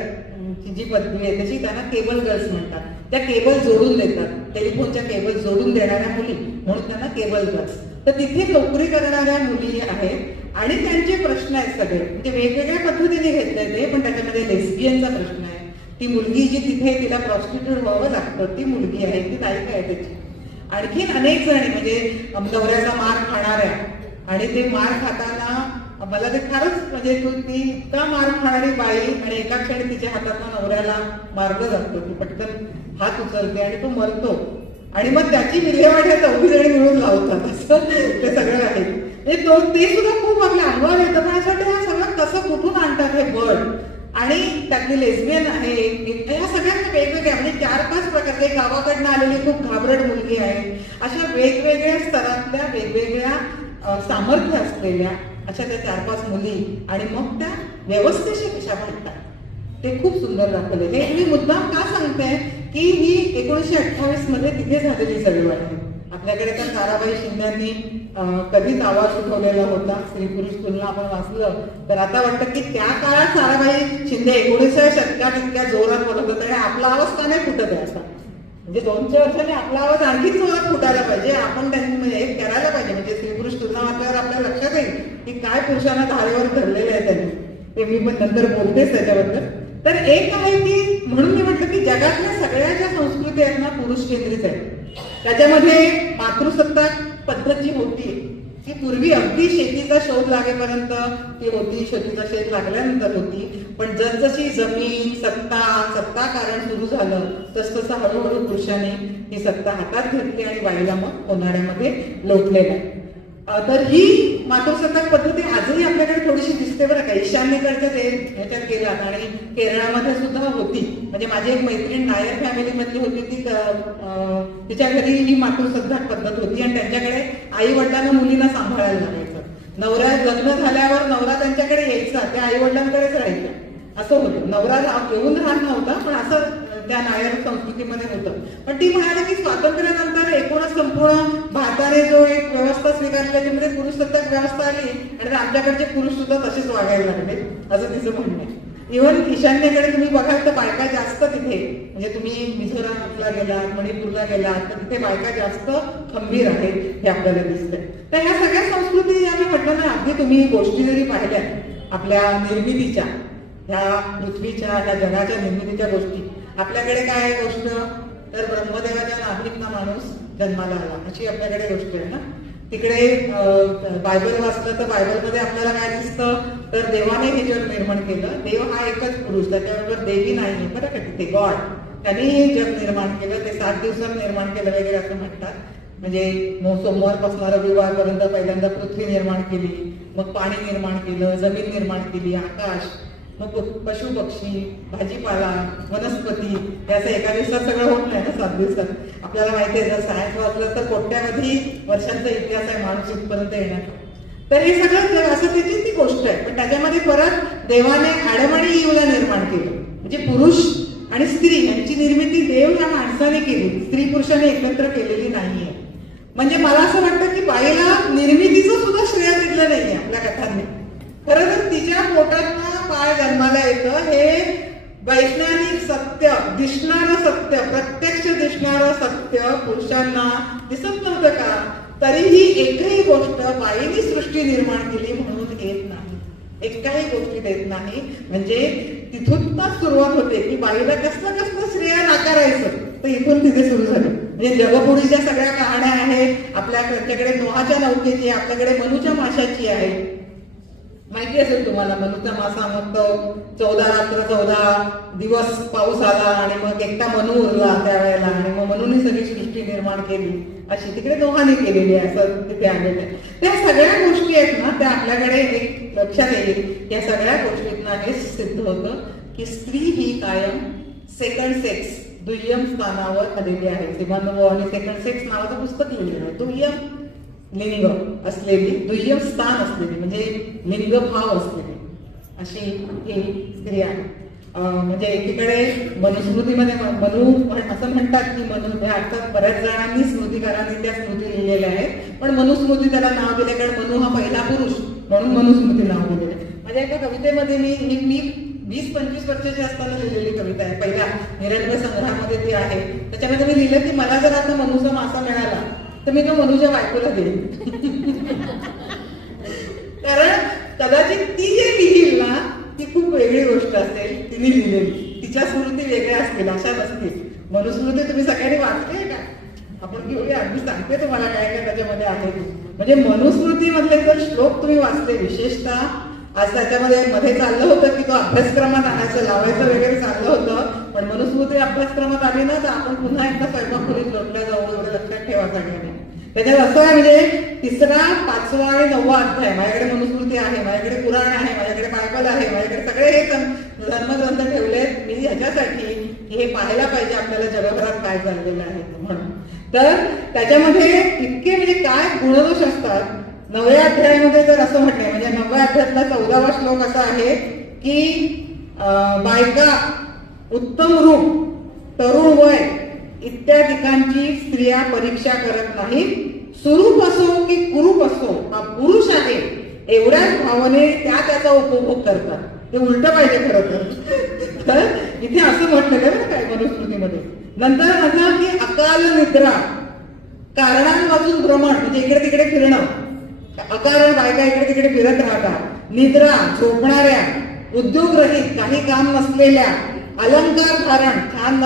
ची जी पदवी आहे तशी त्यांना केबल गर्ल्स म्हणतात. त्या केबल जोडून देतात, टेलिफोनच्या केबल जोडून देणाऱ्या मुली म्हणून त्यांना केबल गर्ल्स. तर तिथे नोकरी करणाऱ्या मुली आहेत आणि त्यांचे प्रश्न आहेत सगळे म्हणजे वेगवेगळ्या पद्धतीने घेतले ते, पण त्याच्यामध्ये लेस्बियनचा प्रश्न आहे. ती मुलगी जी तिथे तिला प्रॉस्टिट्यूट व्हावं लागतं ती मुलगी आहे, ती नायिका आहे त्याची. आणखीन अनेक जणी म्हणजे नवऱ्याचा मार खाणाऱ्या आणि ते मार खाताना मला ते फारच म्हणजे ती इतका मार खाणारी बाई आणि एका क्षणी तिच्या हातातून नवऱ्याला मारलं जातं, ती पटकन हात उचलते आणि तो मरतो आणि मग त्याची विल्हेवाट ह्या 4 जणी मिळून लावतात. असं ते सगळं आहे. ते सुद्धा खूप आपल्या अनुभव येतं. पण असं वाटतं ह्या सगळं कसं कुठून आणतात हे बळ. आणि त्यातली लेस्बियन आहे, या सगळ्यांना वेगवेगळ्या म्हणजे 4-5 प्रकारचे, गावाकडनं आलेली खूप घाबरट मुलगी आहे, अशा वेगवेगळ्या स्तरातल्या वेगवेगळ्या सामर्थ्य असलेल्या अशा त्या 4-5 मुली आणि मग त्या व्यवस्थेशी कशा भांडतात ते खूप सुंदर दाखवलेले. मी मुद्दाम का सांगते की ही 1928 मध्ये तिथे झालेली चळवळ आहे. आपल्याकडे तर ताराबाई शिंद्यांनी कधीच आवाज उठवलेला होता. स्त्री पुरुष तुलना आपण वाचलं तर आता वाटतं की त्या काळात ताराबाई शिंदे 19व्या शतकात इतक्या जोरात बोलत होत्या. आपला आवाज का नाही फुटत आहे असा. म्हणजे 200 वर्षांनी आपला आवाज आणखी जोरात फुटायला पाहिजे. आपण त्यांनी म्हणजे करायला पाहिजे. म्हणजे स्त्री पुरुष तुलना वाचल्यावर आपल्या लक्षात येईल की काय पुरुषांना धारेवर धरलेलं आहे त्यांनी. ते मी पण नंतर बोलतेच त्याच्याबद्दल. तर एक आहे की म्हणून मी म्हटलं की जगातल्या सगळ्या ज्या संस्कृती आहेत ना पुरुष केंद्रित आहेत. त्याच्यामध्ये मातृसत्ताक पद्धत जी होती ती पूर्वी अगदी शेतीचा शोध लागेपर्यंत ती होती, शेतीचा शोध लागल्यानंतर होती. पण जसजशी जमीन सत्ता कारण सुरू झालं तसतसं हळूहळू पुरुषांनी ही सत्ता हातात घेतली आणि बाईला मग उन्हाळ्यामध्ये लोटलेलं आहे. तर ही मातृसत्ताक पद्धती आजही आपल्याकडे थोडीशी दिसते बरं का. ईशान्येकडच्या ह्याच्यात गेलात आणि केरळामध्ये सुद्धा होती. म्हणजे माझी एक मैत्रीण नायर फॅमिलीमधली होती. ती तिच्या घरी ही मातृसत्ताक पद्धत होती आणि त्यांच्याकडे आई वडिलांना मुलींना सांभाळायला लागायचं. नवऱ्या लग्न झाल्यावर नवरा त्यांच्याकडे यायचा, त्या आई वडिलांकडेच राहायचा असं होतं. नवरा येऊन राहत नव्हता पण असं त्या नायर संस्कृतीमध्ये होतं. पण ती म्हणाली की स्वातंत्र्यानंतर एकूणच संपूर्ण भारताने जो एक व्यवस्था स्वीकारली त्याच्यामध्ये पुरुषसत्ताक व्यवस्था आली आणि आमच्याकडचे पुरुष सुद्धा तसेच वागायला लागले असं तिचं म्हणणं आहे. इव्हन ईशान्येकडे तुम्ही बघाल तर बायका जास्त तिथे, म्हणजे तुम्ही मिझोरामला गेलात, मणिपूरला गेलात तर तिथे बायका जास्त खंबीर आहेत हे आपल्याला दिसतंय. तर ह्या सगळ्या संस्कृती आम्ही म्हटलं ना, अगदी तुम्ही गोष्टी जरी पाहिल्या आपल्या निर्मितीच्या, ह्या पृथ्वीच्या, ह्या जगाच्या निर्मितीच्या गोष्टी, आपल्याकडे काय आहे गोष्ट तर ब्रह्मदेवाच्या नाभितनं माणूस जन्माला आला अशी आपल्याकडे गोष्ट आहे ना. तिकडे बायबल वाचलं तर बायबलमध्ये आपल्याला काय दिसतं तर देवाने हे जग निर्माण केलं. देव हा एकच पुरुष, त्याच्याबरोबर देवी नाही बरं का. तिथे गॉड त्यांनी हे जग निर्माण केलं, ते 7 दिवसात निर्माण केलं वगैरे असं म्हणतात. म्हणजे सोमवारपासून रविवारपर्यंत पहिल्यांदा पृथ्वी निर्माण केली, मग पाणी निर्माण केलं, जमीन निर्माण केली, आकाश, मग पशु पक्षी, भाजीपाला, वनस्पती, याचं एका दिवसात सगळं होत नाही ना 7 दिवसात. आपल्याला माहिती आहे जर सायन्स वाचलं तर कोट्यावधी वर्षांचा इतिहास आहे माणूस इथपर्यंत येण्याचा. तर हे सगळं असं त्याची ती गोष्ट आहे. पण त्याच्यामध्ये परत देवाने आडम आणि ईवला निर्माण केलं. म्हणजे पुरुष आणि स्त्री यांची निर्मिती देव या माणसाने केली, स्त्री पुरुषाने एकत्र केलेली नाहीये. म्हणजे मला असं वाटतं की बाईला निर्मितीचं सुद्धा श्रेय दिलं नाहीये आपल्या कथांनी. खरं तर तिच्या पोटात बाळ जन्माला येतं हे वैज्ञानिक सत्य, दिसणारं सत्य, प्रत्यक्ष दिसणारं सत्य पुरुषांना दिसत नव्हतं का. तरीही एकही गोष्ट बाईने सृष्टी निर्माण केली म्हणून येत नाही, एकाही गोष्टीत येत नाही. म्हणजे तिथून सुरुवात होते की बाईला कसलं श्रेय नाकारायचं, तर इथून तिथे सुरू झालं. म्हणजे जगपुरीच्या सगळ्या कहाण्या आहेत आपल्याकडे. नोहाच्या नौकेची, आपल्याकडे मनूच्या माशाची आहे, माहिती असेल तुम्हाला. मनूचा मासा मग तो 14 रात्र 14 दिवस पाऊस आला आणि मग एकटा मनू उरला त्यावेळेला आणि मग मनूने सगळी सृष्टी निर्माण केली, अशी तिकडे नोहाने केलेली आहे असं तिथे आलेलं आहे. त्या सगळ्या गोष्टी आहेत ना त्या आपल्याकडे एक लक्षात येईल. या सगळ्या गोष्टींना हे सिद्ध होतं की स्त्री ही कायम सेकंड सेक्स, दुय्यम स्थानावर आलेली आहे. सिमोन आणि सेकंड सेक्स नावाचं पुस्तक लिहिलेलं आहे. दुय्यम लिंग असलेली, दुय्यम स्थान असलेली, म्हणजे लिंगभाव असलेली अशी ही स्त्री आहे. म्हणजे एकीकडे मनुस्मृतीमध्ये मनू असं म्हणतात की मनू, अर्थात बऱ्याच जणांनी स्मृतिकारांनी त्या स्मृती लिहिलेल्या आहेत, पण मनुस्मृती त्याला नाव दिले कारण मनू हा पहिला पुरुष म्हणून मनुस्मृती नाव दिलेलं आहे. माझ्या एका कवितेमध्ये मी 20-25 वर्षाची असताना लिहिलेली कविता आहे. पहिल्या निरंतर संग्रहामध्ये ती आहे. त्याच्यामध्ये मी लिहिलं की मला जर आता मनूचा मासा मिळाला तर मी तो मनूच्या बायकोला देईन. कारण कदाचित ती जे लिहिल ना ती खूप वेगळी गोष्ट असेल, तिने लिहिलेली, तिच्या स्मृती वेगळ्या असतील, अशा नसतील. मनुस्मृती तुम्ही सगळ्यांनी वाचली का? आपण घेऊया, मी सांगते तुम्हाला काय काय त्याच्यामध्ये आहे. म्हणजे मनुस्मृतीमधले जर श्लोक तुम्ही वाचले, विशेषतः आज त्याच्यामध्ये मध्ये चाललं होतं की तो अभ्यासक्रमात आणायचं लावायचं वगैरे चाललं होतं, पण मनुस्मृती अभ्यासक्रमात आली ना तर आपण पुन्हा एकदा स्वयंपाकखोलीत लोटल्या जाऊ एवढं लक्षात ठेवा सगळ्यांनी. त्याच्यात असं आहे म्हणजे 3रा, 5वा आणि 9वा अध्याय माझ्याकडे मनुस्मृती आहे, माझ्याकडे पुराण आहे, माझ्याकडे बायबल आहे, माझ्याकडे सगळे हे धर्मग्रंथ ठेवलेत मी ह्याच्यासाठी हे पाहायला पाहिजे आपल्याला जगभरात काय चाललेलं आहे म्हणून. तर त्याच्यामध्ये इतके म्हणजे काय गुणदोष असतात. 9व्या अध्यायामध्ये तर असं म्हटलंय म्हणजे 9व्या अध्यायातला 14वा श्लोक असा आहे की बायका, उत्तम रूप, तरुण वय इत्यादिकांची स्त्रिया परीक्षा करत नाहीत. सुरूप असो की कुरूप असो हा पुरुष आहे एवढ्याच भावने त्याचा उपभोग करतात. ते उलट पाहिजे खरं तर इथे असं म्हटलेलं आहे ना काय मनुस्मृतीमध्ये. नंतर म्हणा की अकाल निद्रा, कारणांपासून भ्रमण म्हणजे इकडे तिकडे फिरणं, अकारण बायका इकडे तिकडे फिरत राहतात. निद्रा, झोपणाऱ्या, उद्योगरहित, काही काम नसलेल्या, अलंकार धारण, छान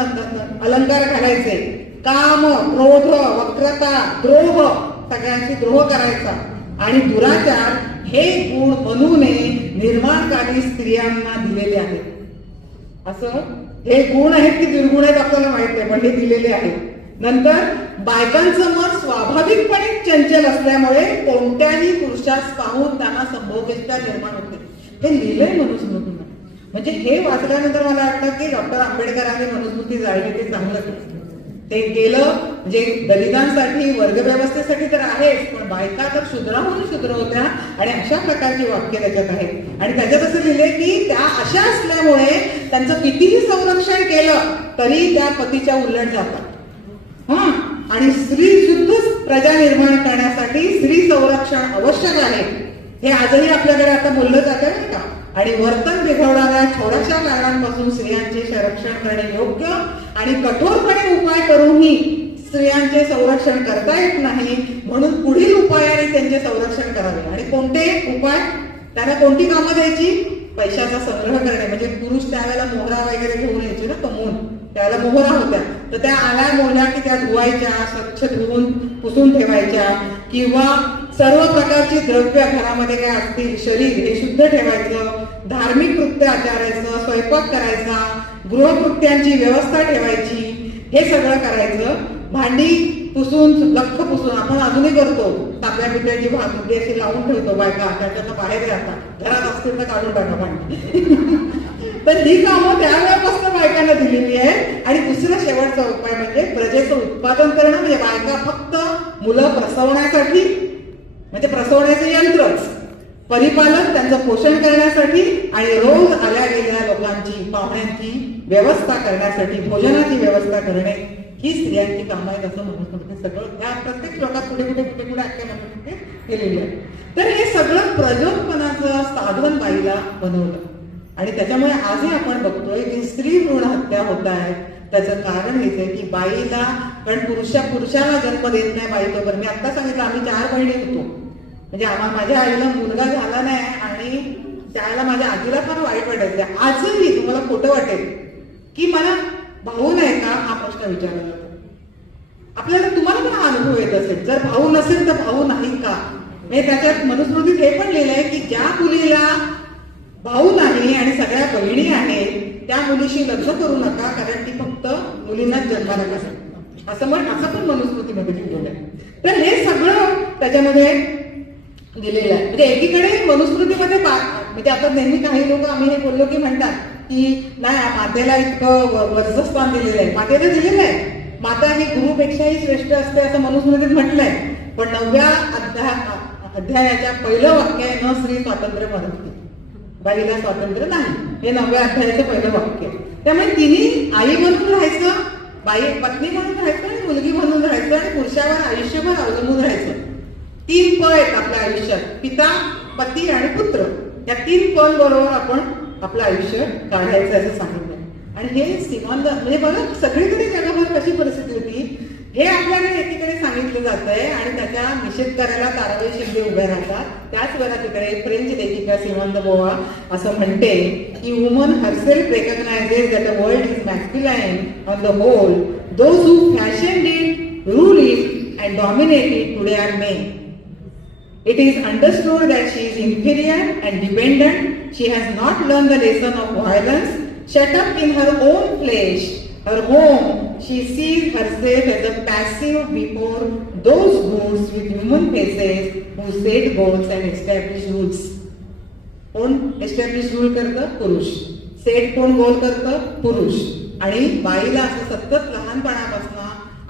अलंकार घालायचे, काम, क्रोध, वक्रता, द्रोह, सगळ्यांची द्रोह करायचा आणि दुराचार हे गुण मनूने निर्माणकारी स्त्रियांना दिलेले आहेत. असं हे गुण आहेत की दुर्गुण आहेत आपल्याला माहित नाही, पण हे दिलेले आहेत. नंतर बायकांचं मन स्वाभाविकपणे चंचल असल्यामुळे कोणत्याही पुरुषास पाहून त्यांना संभोगेष्टा निर्माण होते. हे लिहिलंय मनुस्मृतीनं. म्हणजे हे वाचल्यानंतर मला वाटतं की डॉक्टर आंबेडकरांनी मनुस्मृती जाळली ते चांगलं केलं. ते केलं म्हणजे दलितांसाठी, वर्गव्यवस्थेसाठी तर आहेच, पण बायका तर शूद्राहून शूद्र होत्या आणि अशा प्रकारची वाक्य त्याच्यात आहेत. आणि त्याच्यात असं लिहिलंय की त्या अशा असल्यामुळे त्यांचं कितीही संरक्षण केलं तरी त्या पतीच्या उलट जातात. आणि स्त्री शुद्ध प्रजा निर्माण करण्यासाठी स्त्री संरक्षण आवश्यक आहे हे आजही आपल्याकडे आता बोललं जात आहे का. आणि वर्तन बिघडणाऱ्या थोड्याशा कारणांपासून स्त्रियांचे संरक्षण करणे योग्य आणि कठोरपणे उपाय करूनही स्त्रियांचे संरक्षण करता येत नाही, म्हणून पुढील उपायाने त्यांचे संरक्षण करावे. आणि कोणते उपाय, त्यांना कोणती कामं द्यायची, पैशाचा संग्रह करणे. म्हणजे पुरुष त्यावेळेला मोहरा वगैरे घेऊन यायचे ना कमवून, त्याला मोहरा होत्या तर त्या आल्या मोहऱ्या की त्या धुवायच्या, स्वच्छ धुवून पुसून ठेवायच्या, किंवा सर्व प्रकारची द्रव्य घरामध्ये काय असतील शरीर हे शुद्ध ठेवायचं, धार्मिक कृत्य आचरायचं, स्वयंपाक करायचा, गृहकृत्यांची व्यवस्था ठेवायची, हे सगळं करायचं. भांडी पुसून, लख पुसून आपण अजूनही करतो, तांब्या पिठ्याची भांडी अशी लावून ठेवतो बायका, त्याच्यात बाहेर राहतात, घरात असतील तर काढून टाका भांडी. तर ही कामं त्यावेळेपासून बायकांना दिलेली आहे. आणि दुसरा शेवटचा उपाय म्हणजे प्रजेचं उत्पादन करणं. म्हणजे बायका फक्त मुलं प्रसवण्यासाठी, म्हणजे प्रसवण्याचे यंत्रच, परिपालन, त्यांचं पोषण करण्यासाठी आणि रोज आल्या गेलेल्या लोकांची, पाहुण्यांची व्यवस्था करण्यासाठी, भोजनाची व्यवस्था करणे ही स्त्रियांची कामं आहेत असं म्हणून सगळं त्या प्रत्येक श्लोकात कुठे कुठे कुठे कुठे आख्या म्हणून केलेलं आहे. तर हे सगळं प्रजोत्पन्नाचं साधन बाईला बनवलं. आणि त्याच्यामुळे आजही आपण बघतोय की स्त्री भ्रूण हत्या होत आहेत. त्याचं कारण हेच आहे की बाईला, कारण पुरुषाला जन्म देत नाही बाई तोपर्यंत. मी आता सांगितलं आम्ही 4 बहिणी होतो, म्हणजे माझ्या आईला मुलगा झाला नाही आणि त्याला माझ्या आजीला फार वाईट वाटायचं. आजही तुम्हाला खोटं वाटेल की मला भाऊ नाही का हा प्रश्न विचारला जातो आपल्याला. तुम्हाला पण हा अनुभव येत असेल, जर भाऊ नसेल तर भाऊ नाही का. म्हणजे त्याच्यात मनुस्मृतीत हे पण लिहिलंय की ज्या मुलीला भाऊ नाही आणि सगळ्या बहिणी आहेत त्या मुलीशी लग्न करू नका, कारण ती फक्त मुलींनाच जन्माला नका, असं पण मनुस्मृतीमध्ये लिहिलेलं आहे. तर हे सगळं त्याच्यामध्ये दिलेलं आहे. म्हणजे एकीकडे मनुस्मृतीमध्ये म्हणजे आता नेहमी काही लोक आम्ही हे बोललो की म्हणतात की नाही मातेला इतकं वर्चस्थान दिलेलं आहे. मातेला दिलेलं आहे, माता ही गुरुपेक्षाही श्रेष्ठ असते असं मनुस्मृतीत म्हटलंय. पण 9व्या अध्यायाच्या पहिलं वाक्य आहे, न स्त्री स्वातंत्र्य म्हणत, बाईला स्वातंत्र्य नाही, हे 9व्या अध्यायाचं पहिलं वाक्य. त्यामुळे तिने आई म्हणून राहायचं, बाई पत्नी म्हणून राहायचं आणि मुलगी म्हणून राहायचं आणि पुरुषावर आयुष्यभर अवलंबून राहायचं. 3 पळ आहेत आपल्या आयुष्यात, पिता, पती आणि पुत्र. या 3 पळ बरोबर आपण आपलं आयुष्य काढायचं असं सांगितलं. आणि हे सीमांत म्हणजे बघा सगळीकडे जगाभर कशी परिस्थिती होती हे आपल्याला एकीकडे सांगितलं जात आहे आणि त्याच्या निषेध करायला ताराबाई शिंदे उभ्या राहतात. त्याच वेळा तिकडे फ्रेंच लेखिका सिमोन द बोवा असं म्हणते की woman herself recognizes that the world is masculine on the whole, those who fashioned it, rule it and dominate it today are men. It is understood that she is inferior and dependent. She has not learned the lesson of violence. Shut up in her own flesh, her home, she sees herself as a passive before those goods with human faces who set goals and establish rules. कोण establish rule करतं? पुरुष. Set कोण गोल करतं? पुरुष. आणि बाईला असं सतत लहानपणापासून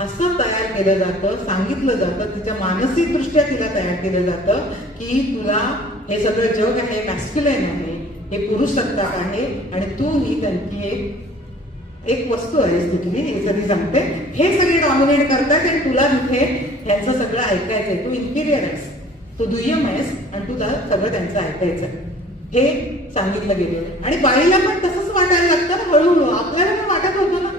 असं तयार केलं जातं, सांगितलं जातं, तिच्या मानसिक दृष्ट्या तिला तयार केलं जातं की तुला हे सगळं जग आहे मॅस्क्युलाइन आहे, हे पुरुष सत्ताक आहे आणि तू ही त्यांची एक वस्तू आहेस तिथली, हे सगळी सांगते. हे सगळे डॉमिनेट करतात आणि तुला तिथे यांचं सगळं ऐकायचंय. तू इन्फिरियर आहेस, तू दुय्यम आहेस आणि तुला सगळं त्यांचं ऐकायचंय, हे सांगितलं गेलेलं. आणि बाईला पण तसंच वाटायला लागतं हळूहळू. आपल्याला पण वाटत होतं ना,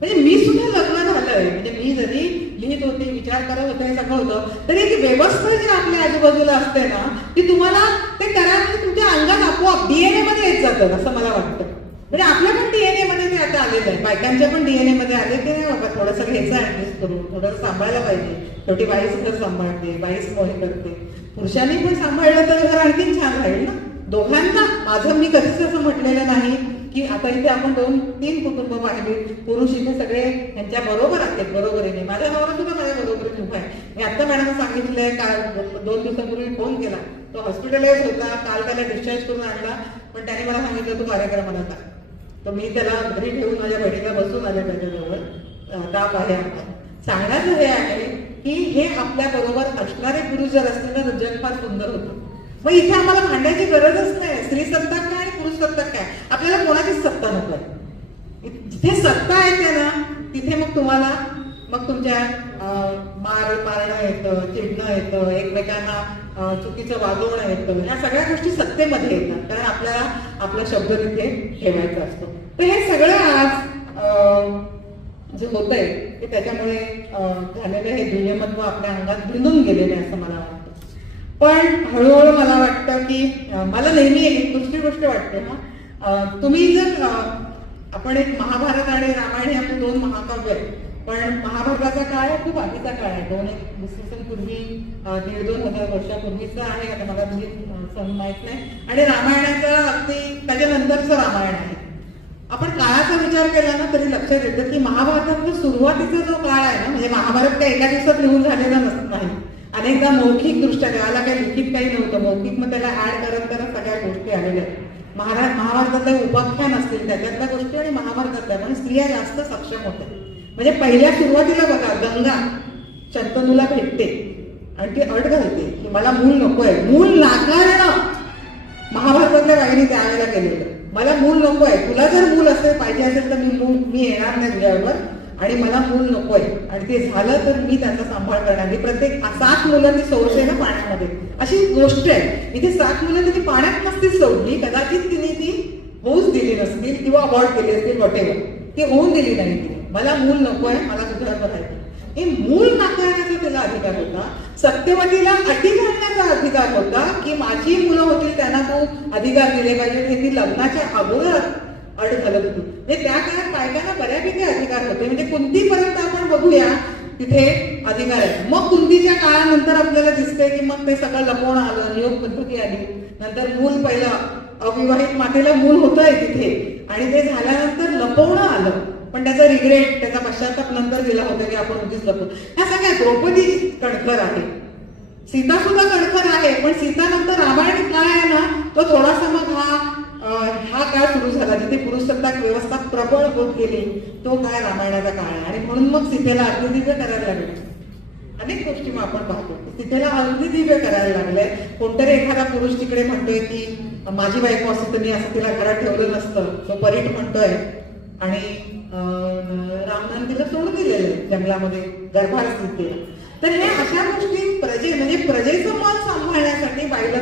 म्हणजे मी सुद्धा लग्न झालंय, म्हणजे मी जरी लिहित होते, विचार करत होते, हे सगळं होतं, तरी एक व्यवस्था जी आपल्या आजूबाजूला असते ना, ती तुम्हाला ते करायला तुमच्या अंगात आपोआप डीएनए मध्ये येत जातं असं मला वाटतं. म्हणजे आपल्या पण डीएनए मध्ये ते आता आलेलं आहे, बायकांच्या पण डीएनए मध्ये आले की नाही बाबा थोडंसं घ्यायचं ऍडजस्ट करून, थोडंसं सांभाळायला पाहिजे. शेवटी बाईच घर सांभाळते, बाईच मोहे करते. पुरुषांनी पण सांभाळलं तर घर आणखीन छान राहील ना दोघांना. माझं मी कधीच असं म्हटलेलं नाही की आता इथे आपण 2-3 कुटुंब पाहिली, पुरुष इथे सगळे यांच्या बरोबर आहेत, बरोबरीने. माझ्या नवरा सुद्धा माझ्या बरोबरीने उभा आहे. मी आता मॅडम सांगितलंय, काल 2 दिवसांपूर्वी फोन केला, तो हॉस्पिटलाइज होता, काल त्याला डिस्चार्ज करून आणला, पण त्याने मला सांगितलं तू कार्यक्रमाला जा. तर मी त्याला घरी ठेवून माझ्या बहिणीला बसून आले त्याच्याजवळ. ताप आहे आपला. सांगण्याचं हे आहे की हे आपल्या बरोबर असणारे पुरुष जर असतील ना तर जग फार सुंदर होतं. मग इथे आम्हाला भांडायची गरजच नाही. स्त्री सत्ताक काय आणि पुरुष सत्ताक काय, आपल्याला कोणाचीच सत्ता नको आहे. जिथे सत्ता येते ना तिथे मग तुम्हाला मग तुमच्या मारणं येतं, चिडणं येतं, एकमेकांना चुकीचं वागवणं येतं. ह्या सगळ्या गोष्टी सत्तेमध्ये येतात, कारण आपल्याला आपला शब्द तिथे ठेवायचा असतो. तर हे सगळं आज जे होत आहे ते त्याच्यामुळे झालेलं हे दुय्यमत्व आपल्या अंगात भिनून गेलेलं आहे असं मला वाटतं. पण हळूहळू मला वाटतं की मला नेहमी एक दुसरी गोष्ट वाटते ना, तुम्ही जर आपण एक महाभारत आणि रामायण हे आपले 2 महाकाव्य आहेत, पण महाभारताचा काळ हा खूप आधीचा काळ आहे, 2-1 पूर्वी 1,500-2 हजार वर्षापूर्वीचा आहे. आता मला तुझी सण माहित नाही. आणि रामायणाचा अगदी त्याच्यानंतरचं रामायण आहे. आपण काळाचा विचार केला ना तरी लक्षात येतं की महाभारताचा सुरुवातीचा जो काळ आहे ना, म्हणजे महाभारत काही एका दिवसात लिहून झालेला नाही. अनेकदा मौखिक दृष्ट्या, त्याला काही लिखित काही नव्हतं, मौखिक मग त्याला ऍड करत करत सगळ्या गोष्टी आलेल्या आहेत. महाभारतातले उपाख्यान असतील त्याच्यातल्या गोष्टी आणि महाभारतातल्या, पण स्त्रिया जास्त सक्षम होत्या. म्हणजे पहिल्या सुरुवातीला बघा, गंगा शंतनूला भेटते आणि ती अट घालते की मला मूल नकोय. मूल नाकारणं महाभारतातल्या बाईने त्यावेळेला केलेलं. मला मूल नकोय, तुला जर मूल असेल पाहिजे असेल तर मी येणार नाही तुझ्याबरोबर आणि मला मूल नकोय. आणि ते झालं तर मी त्याचा सांभाळ करणार. मी प्रत्येक 7 मुलं ती सोडते ना पाण्यामध्ये, अशी गोष्ट आहे. इथे 7 मुलं तिने पाण्यात नसतील सोडली, कदाचित तिने ती होऊच दिली नसतील किंवा अवॉर्ड केली असतील, वॉटेवर. ती होऊन दिली नाही तिने. मला मूल नकोय, मला तुझ्याबरोबर राहायचं. हे मूल नाकारण्याचा तिला अधिकार होता. सत्यवतीला अटी घालण्याचा अधिकार होता की माझी मुलं होतील त्यांना तू अधिकार दिले पाहिजे. हे ती लग्नाच्या अगोदर अट घालत होती. म्हणजे त्या काळात बायकांना बऱ्यापैकी अधिकार होते. म्हणजे कुंतीपर्यंत आपण बघूया तिथे अधिकार आहे. मग कुंतीच्या काळानंतर आपल्याला दिसतंय की मग ते सगळं लपवणं आलं, नियोग पद्धती आली. नंतर मूल पहिलं अविवाहित मातेला मूल होतंय तिथे आणि ते झाल्यानंतर लपवणं आलं. पण त्याचा रिग्रेट, त्याचा पश्चाताप नंतर दिला होता की आपण उगीच लपवू. ह्या सगळ्या द्रौपदी कणखर आहे, सीता सुद्धा कणखर आहे. पण सीता नंतर रामायण काळ आहे ना तो थोडासा मग हा काळ सुरू झाला जिथे पुरुष सत्ताक व्यवस्था प्रबळ होत गेली. तो काळ रामायणाचा काळ आहे. आणि म्हणून मग सीतेला अग्निदिव्य करायला लागले. अनेक गोष्टी मग आपण पाहतो सीतेला अग्निदिव्य करायला लागले. कोणतरी एखादा पुरुष तिकडे म्हणतोय की माझी बायको असं तर मी असं तिला घरात ठेवलं नसतं, तो परीट म्हणतोय. आणि रामनान तिला सोडून दिलेलं जंगलामध्ये गर्भार स्थितीला. तर हे अशा गोष्टी म्हणजे प्रजेचं मन सांभाळण्यासाठी बाईला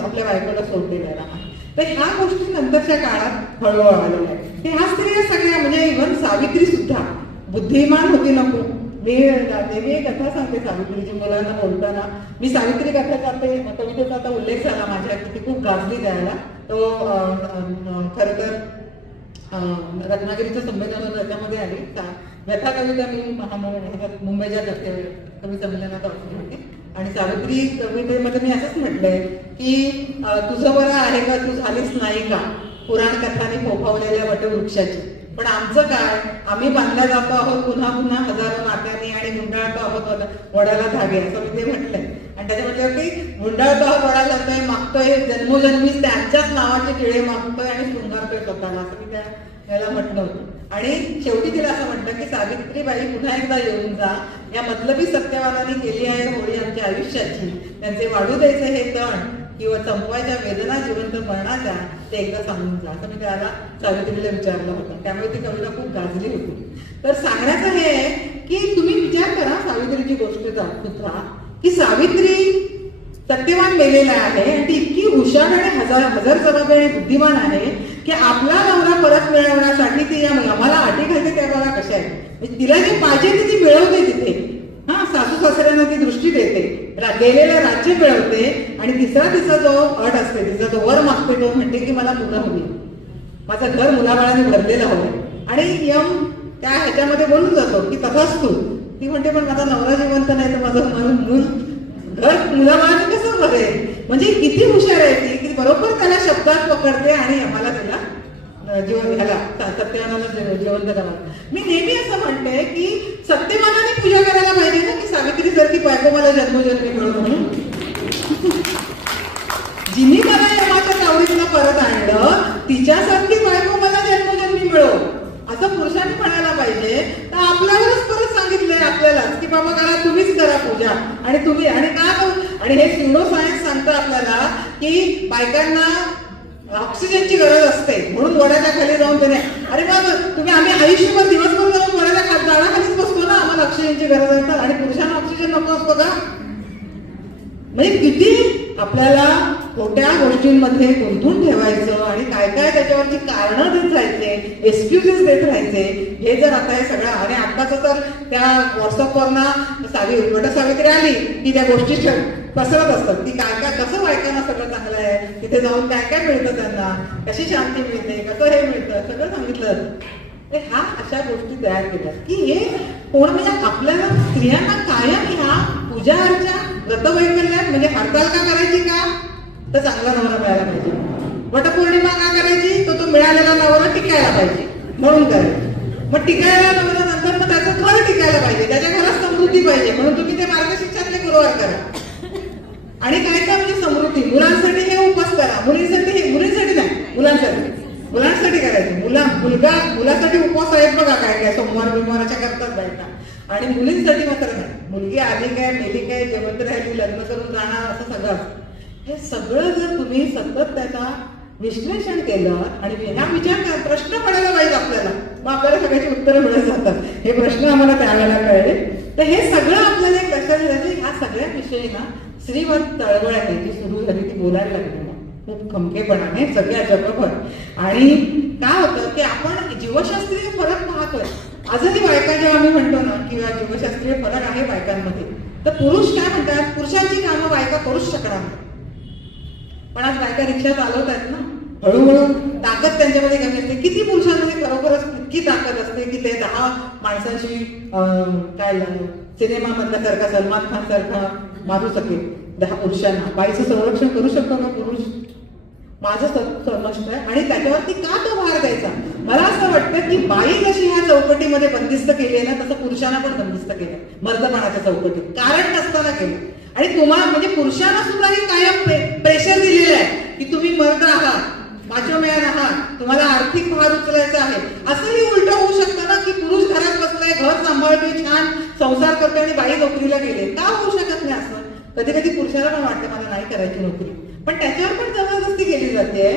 आपल्या बायकोला सोडलेलं आहे रामाने. तर ह्या गोष्टी नंतरच्या काळात हळूहळू आलेल्या आहेत. ह्या स्त्रिया सगळ्या म्हणजे इव्हन सावित्री सुद्धा बुद्धिमान होती नको. मी नेहमी एक कथा सांगते सावित्रीची मुलांना बोलताना. मी सावित्री कथा कवितेचा आता उल्लेख झाला माझ्या की ती खूप गाजली द्यायला. तो खरं तर रत्नागिरीचं संमेलन होतं त्याच्यामध्ये आली व्यथा कविता मी मुंबईच्या कवी संमेलनात होती. आणि सावित्री कवितेमध्ये मी असंच म्हटलंय की तुझं बरं आहे का, तू झालीच नाही का पुराण कथाने फोफावलेल्या वटवृक्षाची. पण आमचं काय, आम्ही बांधल्या जातो आहोत पुन्हा पुन्हा हजारो नात्यांनी आणि गुंडाळतो आहोत वडाला धागे, असं मी ते म्हटलंय. आणि त्याच्या म्हटलं की गुंडाळतो आहोत वडाला जातोय, मागतोय जन्मोजन्मीच त्यांच्याच नावाचे टिळे मागतोय आणि शृंगारतोय स्वतःला, असं मी त्याला म्हटलं होतं. आणि शेवटी तिला असं म्हटलं की सावित्रीबाई पुन्हा एकदा येऊन जा, या मतलबी सत्यवानाने केली आहे होळी आमच्या आयुष्याची, त्यांचे वाढू द्यायचे हे तण किंवा संपवायच्या वेदना जिवंत मरणाच्या ते एकदा सांगून जा, असं मी त्याला सावित्रीला विचारलं होतं. त्यामुळे ती कविता खूप गाजली होती. तर सांगण्याचं हे आहे की तुम्ही विचार करा सावित्रीची गोष्ट सुद्धा, की सावित्री सत्यवान मेलेला आहे आणि ती इतकी हुशार आणि हजार जबाबदारी आणि बुद्धिमान आहे की आपला नवरा परत मिळवण्यासाठी ती आम्हाला अटी घालते. त्या बघा कशा आहे, तिला जे पाहिजे ते ती मिळवते तिथे. हा, सासू सासऱ्यांना ती दृष्टी देते, गेलेलं राज्य मिळवते आणि तिचा जो अट असते, तिचा जो वर मागते तो म्हणते की मला मुलं हवी, माझं घर मुलाबाळाने भरलेलं हवं. आणि यम त्या ह्याच्यामध्ये बोलून जातो की तथाच तू. ती म्हणते पण माझा नवरा जिवंत नाही तर माझं मूल घर मुलाबाळाने कसं भरेल. म्हणजे किती हुशार आहे ती की बरोबर त्याला शब्दात पकडते आणि आम्हाला त्याला सत्यवानाला जिवंत करा. मी नेहमी असं म्हणते की सत्यवानाने पूजा करायला पाहिजे ना, की सावित्री सारखी बायको मला जन्मोजन्मी मिळो म्हणून. जिनी मला यमाच्या तावडीतनं परत आणलं तिच्यासारखी बायको मला जन्मोजन्मी मिळो, असं पुरुषांनी म्हणायला पाहिजे. तर आपल्यावरच परत सांगितलंय आपल्यालाच की बाबा करा, तुम्हीच करा पूजा आणि तुम्ही. आणि का आणि हे स्युडो सायन्स सांगतं आपल्याला की बायकांना ऑक्सिजनची गरज असते म्हणून वड्याच्या खाली जाऊन त्याने, अरे बाबा तुम्ही आम्ही आयुष्यभर दिवसभर जाऊन वड्याच्या झाडाखालीच बसतो ना, आम्हाला ऑक्सिजनची गरज असते आणि पुरुषांना ऑक्सिजन नको असतो का. म्हणजे किती आपल्याला खोट्या गोष्टींमध्ये गुंतून ठेवायचं आणि काय काय त्याच्यावरची कारणं देत राहायचे, एक्सक्युजेस देत राहायचे. हे जर आता हे सगळं, आणि आताच तर त्या व्हॉट्सअपवरनं वटसावित्री आली की त्या गोष्टी पसरत असतात की काय काय कसं बायकांना सगळं चांगलं आहे, तिथे जाऊन काय काय मिळतं त्यांना, कशी शांती मिळते, कसं हे मिळतं, सगळं सांगितलं. ह्या अशा गोष्टी तयार केल्या की हे कोण म्हणजे आपल्याला स्त्रियांना कायम ह्या पूजा अर्चा व्रतवैकल्यात म्हणजे हरतालिका करायची का, तर चांगला नवरा मिळायला पाहिजे. वटपौर्णिमा का करायची, तो मिळालेला नवरा टिकायला पाहिजे म्हणून करायची. मग टिकायला नवरा नंतर मग त्याचं घर टिकायला पाहिजे, त्याच्या घरात समृद्धी पाहिजे म्हणून तुम्ही ते मार्गशिक्षातले गुरुवार करा. आणि काय काय म्हणजे समृद्धी, मुलांसाठी हे उपास करा, मुलींसाठी हे, मुलींसाठी नाही मुलांसाठी करायचे. मुलासाठी उपवास आहेत बघा काय काय सोमवार बिमवाराच्या करतात बायका, आणि मुलींसाठी मात्र नाही. मुलगी आली काय मेली काय जिवंत राहिली लग्न करून जाणार असं सगळं. हे सगळं जर तुम्ही सतत त्याचा विश्लेषण केलं आणि ह्या विचार प्रश्न पडायला पाहिजे आपल्याला, मग आपल्याला सगळ्याची उत्तरं मिळत जातात. हे प्रश्न आम्हाला त्यावेळेला कळले. तर हे सगळं आपल्याला एक लक्षात घ्यायचं, ह्या सगळ्या विषयी ना स्त्रीवर चळवळ आहे जी सुरू झाली ती बोलायला लागली खूप खमकेपणाने सगळ्या जगभर. आणि काय होतं की आपण जीवशास्त्रीय फरक पाहतोय आजही. बायका जेव्हा आम्ही म्हणतो ना किंवा जीवशास्त्रीय फरक आहे बायकांमध्ये, तर पुरुष काय म्हणतात पुरुषांची कामं बायका करूच शकणार नाही. पण आज बायका रिक्षा चालवत आहेत ना, हळूहळू ताकद त्यांच्यामध्ये कमी असते. किती पुरुषांमध्ये खरोखरच इतकी ताकद असते की ते 10 माणसांशी काय सिनेमा मधल्यासारखा सलमान खान सारखा मारू शकेल 10 पुरुषांना. बाईचं संरक्षण करू शकतो का पुरुष, माझं समजत आहे. आणि त्याच्यावरती का तो भार द्यायचा. मला असं वाटतं की बाई जशी ह्या चौकटीमध्ये बंदिस्त केली आहे ना, तसं पुरुषांना पण बंदिस्त केलं मर्दपणाच्या चौकटीत, कारण नसताना केलं. आणि तुम्हाला म्हणजे पुरुषांना सुद्धा हे कायम प्रेशर दिलेलं आहे की तुम्ही मर्द आहात, माचोमॅन आहात, तुम्हाला आर्थिक भार उचलायचा आहे. असंही उलट होऊ शकतं ना की पुरुष घरात बसलाय, घर सांभाळतोय, छान संसार करतोय आणि बाई नोकरीला गेले. का होऊ शकत नाही असं. कधी कधी पुरुषाला पण वाटतं मला नाही करायची नोकरी, पण त्याच्यावर पण जबरदस्ती केली जाते.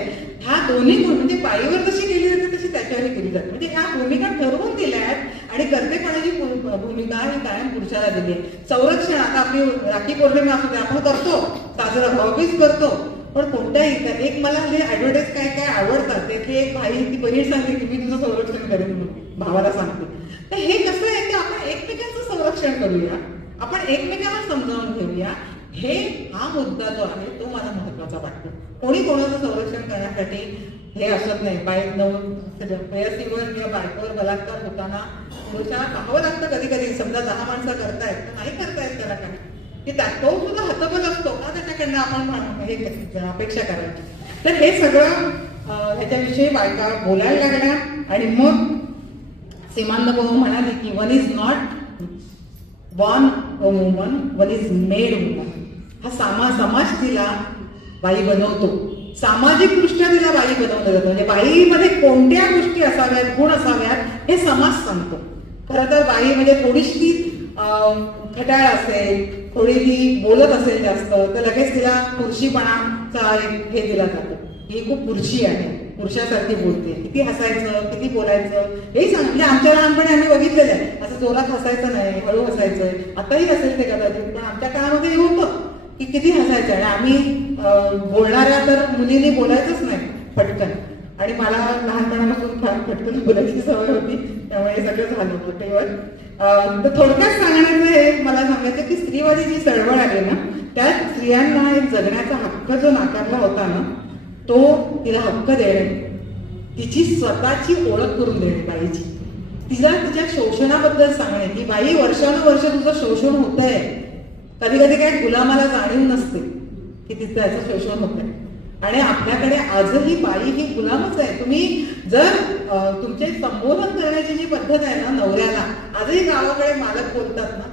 ह्या दोन्ही म्हणजे बाईवर जशी केली जाते तशी त्याच्यावरही केली जाते. म्हणजे ह्या भूमिका ठरवून दिल्या आहेत आणि कर्तेपणाची भूमिका ही कायम पुरुषाला दिली आहे. संरक्षण आता आपली राखी पौर्णिमा असू दे आपण करतो साजरा, भाऊबीज करतो, पण कोणत्याही एक मला म्हणजे ऍडव्हर्टाईज काय काय आवडतात. त्यातली एक भाई ती बहीण सांगते की मी तुझं संरक्षण करेन म्हणून भावाला सांगते. तर हे कसं आहे की आपण एकमेकांचं संरक्षण करूया, आपण एकमेकांना समजावून घेऊया. हा मुद्दा जो आहे तो मला महत्वाचा वाटतो. कोणी कोणाचं संरक्षण करण्यासाठी हे असत नाही. प्रेयसीवर किंवा बायकोवर बलात्कार होताना पुरुषाला पाहावं लागतं. कधी कधी समजा 10 माणसं करतायत तर नाही करतायत त्याला काही, की तो सुद्धा हतबल असतो का त्याच्याकडनं आपण हे अपेक्षा करायची. तर हे सगळं ह्याच्याविषयी बायका बोलायला लागल्या. आणि मग सीमांत भाऊ म्हणाले की one is not born a woman, one is made woman. हा समाज तिला बाई बनवतो, सामाजिक दृष्ट्या तिला बाई बनवलं जातं. म्हणजे बाईमध्ये कोणत्या गोष्टी असाव्यात, गुण असाव्यात हे समाज सांगतो. खरं तर बाई म्हणजे थोडीशी खटाळ असेल, थोडी ती बोलत असेल जास्त, तर लगेच तिला पुरुषीपणाचा हे दिला जातो. ही खूप पुरुषी आहे, पुरुषासारखी बोलते, किती हसायचं, किती बोलायचं हे म्हणजे आमच्या लहानपणी आम्ही बघितलेलं आहे. असं जोरात हसायचं नाही, हळू हसायचं. आताही असेल ते कदाचित, पण आमच्या काळामध्ये हे होतं की किती हसायचं. आणि आम्ही बोलणाऱ्या तर मुलींनी बोलायचंच नाही पटकन. आणि मला लहानपणापासून फार पटकन बोलायची सवय होती, त्यामुळे हे सगळं झालं मोठेवर. तर थोडक्यात सांगण्याचं हे मला सांगायचं की स्त्रीवादी जी चळवळ आहे ना, त्यात स्त्रियांना एक जगण्याचा हक्क जो नाकारला होता ना, तो तिला हक्क देणे, तिची स्वतःची ओळख करून देणे बाईची, तिला तिच्या शोषणाबद्दल सांगणे की बाई वर्षानुवर्ष तुझं शोषण होत आहे. कधी कधी काय गुलामाला जाणीव नसते की तिचं याचं शोषण होत आहे. आणि आपल्याकडे आजही बाई ही गुलामच आहे. तुम्ही जर तुमचे संबोधन करण्याची जी पद्धत आहे ना नवऱ्याला, आजही गावाकडे मालक बोलतात ना,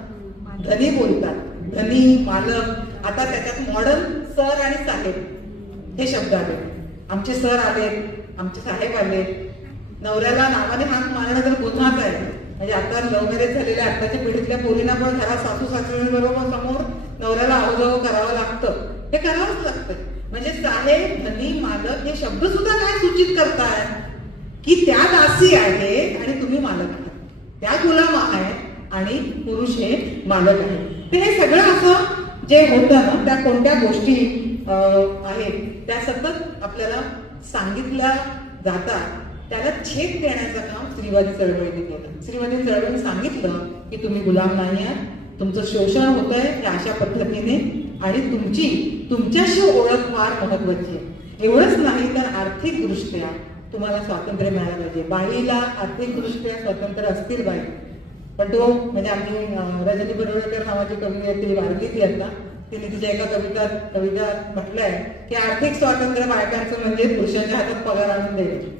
धनी बोलतात, धनी मालक. आता त्याच्यात मॉडर्न सर आणि साहेब हे शब्द आले. आमचे सर आले, आमचे साहेब आले. नवऱ्याला नावाने हाक मारणं तर गुन्हाच आहे. म्हणजे आता लव्ह मॅरेज झालेल्या आताच्या पिढीतल्या पोरींना पण घरात सासू सासऱ्यांबरोबर समोर नवऱ्याला आहोजाव करावं लागतं. हे करावंच लागतं. म्हणजे साहेब, धनी, मालक हे शब्द सुद्धा काय सूचित करतायत की त्या दासी आहेत आणि तुम्ही मालक आहात, त्या गुलाम आहेत आणि पुरुष हे मालक आहेत. तर हे सगळं असं जे होतं ना, त्या कोणत्या गोष्टी आहेत त्या सतत आपल्याला सांगितल्या जातात. त्याला छेद देण्याचं काम स्त्रीवादी चळवळीने केलं. स्त्रीवादी चळवळीने सांगितलं की तुम्ही गुलाम नाही आहात, तुमचं शोषण होत आहे हे अशा पद्धतीने, आणि तुमच्याशी ओळख फार महत्वाची आहे. एवढंच नाही तर आर्थिक दृष्ट्या तुम्हाला स्वातंत्र्य मिळालं पाहिजे. बाईला आर्थिक दृष्ट्या स्वतंत्र असतील बाई, पण तो म्हणजे आम्ही रजनी बरोडकर नावाची कवी आहे, ती वारली ती आता, तिने तिच्या एका कविता म्हटलंय की आर्थिक स्वातंत्र्य बायकांचं म्हणजे पुरुषांच्या हातात पगार आणून देणे.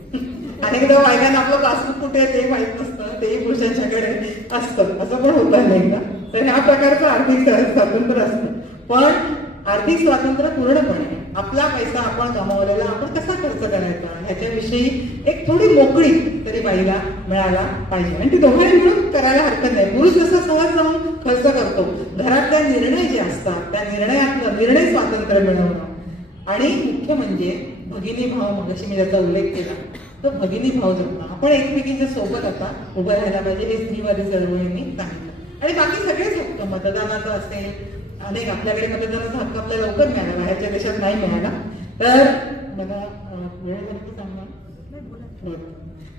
अनेकदा बायकांना आपलं पासबुक कुठे आहे ते माहित नसतं, तेही पुरुषांच्याकडे असतं, असं पण होतं नाही का. तर ह्या प्रकारचं आर्थिक स्वातंत्र्य असतं. पण आर्थिक स्वातंत्र्य पूर्णपणे आपला पैसा आपण कमावलेला आपण कसा खर्च करायचा ह्याच्याविषयी एक थोडी मोकळी तरी बाईला मिळायला पाहिजे. आणि ती दोघांनी मिळून करायला हरकत नाही. पुरुष जसा सहज जाऊन खर्च करतो, घरातल्या निर्णय जे असतात त्या निर्णयातलं निर्णय स्वातंत्र्य मिळवणं. आणि मुख्य म्हणजे भगिनी भाव, मगाशी मी त्याचा उल्लेख केला, तर भगिनी भाव जपणं. आपण एकमेकींच्या सोबत आता उभं राहायला पाहिजे हे स्त्रीवादी चळवळीने सांगितलं. आणि बाकी सगळेच हक्क, मतदानाचा असेल, अनेक आपल्याकडे मतदानाचा हक्क आपल्याला लवकर मिळाला, बाहेरच्या देशात नाही मिळाला. तर मला वेळ झाली सांगणार.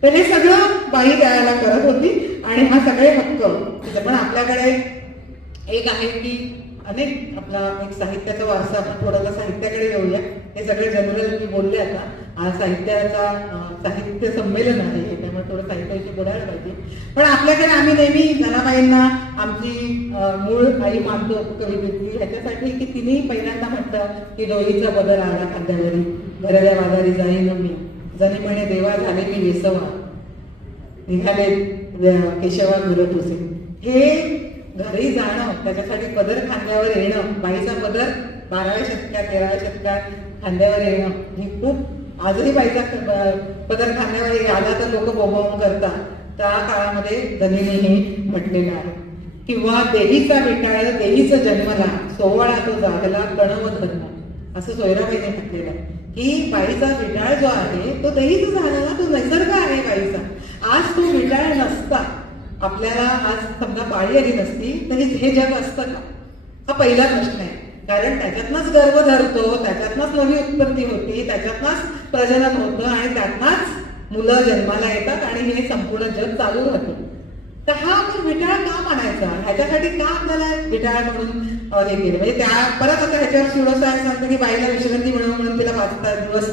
तर हे सगळं बाई द्यायला करत होती आणि हा सगळे हक्क. पण आपल्याकडे एक आहे की अनेक आपला एक साहित्याचा वारसा, आपण थोडासा साहित्याकडे येऊया. हे सगळे जनरल मी बोलले आता. आज साहित्य संमेलन आहे, त्यामुळे थोडं साहित्याविषयी बोलायला पाहिजे. पण आपल्याकडे आम्ही नेहमी जनाबाईंना आमची मूळ आई मानतो कवितेची ह्याच्यासाठी की तिने पहिल्यांदा म्हटलं की डोईचा बदल आला खांद्यावरी, घरल्या बाजारी जाईन मी, जणी म्हणे देवा झाले मी वेसवा, निघाले केशवा घुरत होते. हे घरी जाणं, त्याच्यासाठी पदर खांद्यावर येणं, बाईचा पदर 12व्या शतकात 13व्या शतकात खांद्यावर येणं ही खूप, आजही बाईचा पदर खांद्यावर आला तर लोक बोंबाबोंब करतात. त्या काळामध्ये धनीने हे म्हटलेलं आहे. किंवा देवीचा विटाळ देवीचा जन्मला, सोहळा तो जागला कणव धर्म, असं सोयराबाईने म्हटलेलं आहे की बाईचा विटाळ जो आहे तो देवीचा झालेला, तो निसर्ग आहे बाईचा. आज तो विटाळ नसता, आपल्याला आज समजा पाळी आली नसती तरी हे जग असतं का, हा पहिला प्रश्न आहे. कारण त्याच्यातनंच गर्भ धरतो, त्याच्यातनंच नवी उत्पत्ती होती, त्याच्यातनंच प्रजनन होतं आणि त्यातनंच मुलं जन्माला येतात आणि हे संपूर्ण जग चालू राहतं. तर हा आपण विटाळ का मानायचा, ह्याच्यासाठी का आपल्याला विटाळ म्हणून हे केलं. म्हणजे त्या परत आता ह्याच्यावर शिवसाहेब सांगतो की बाईला विश्रांती मिळवून म्हणून तिला 5 दिवस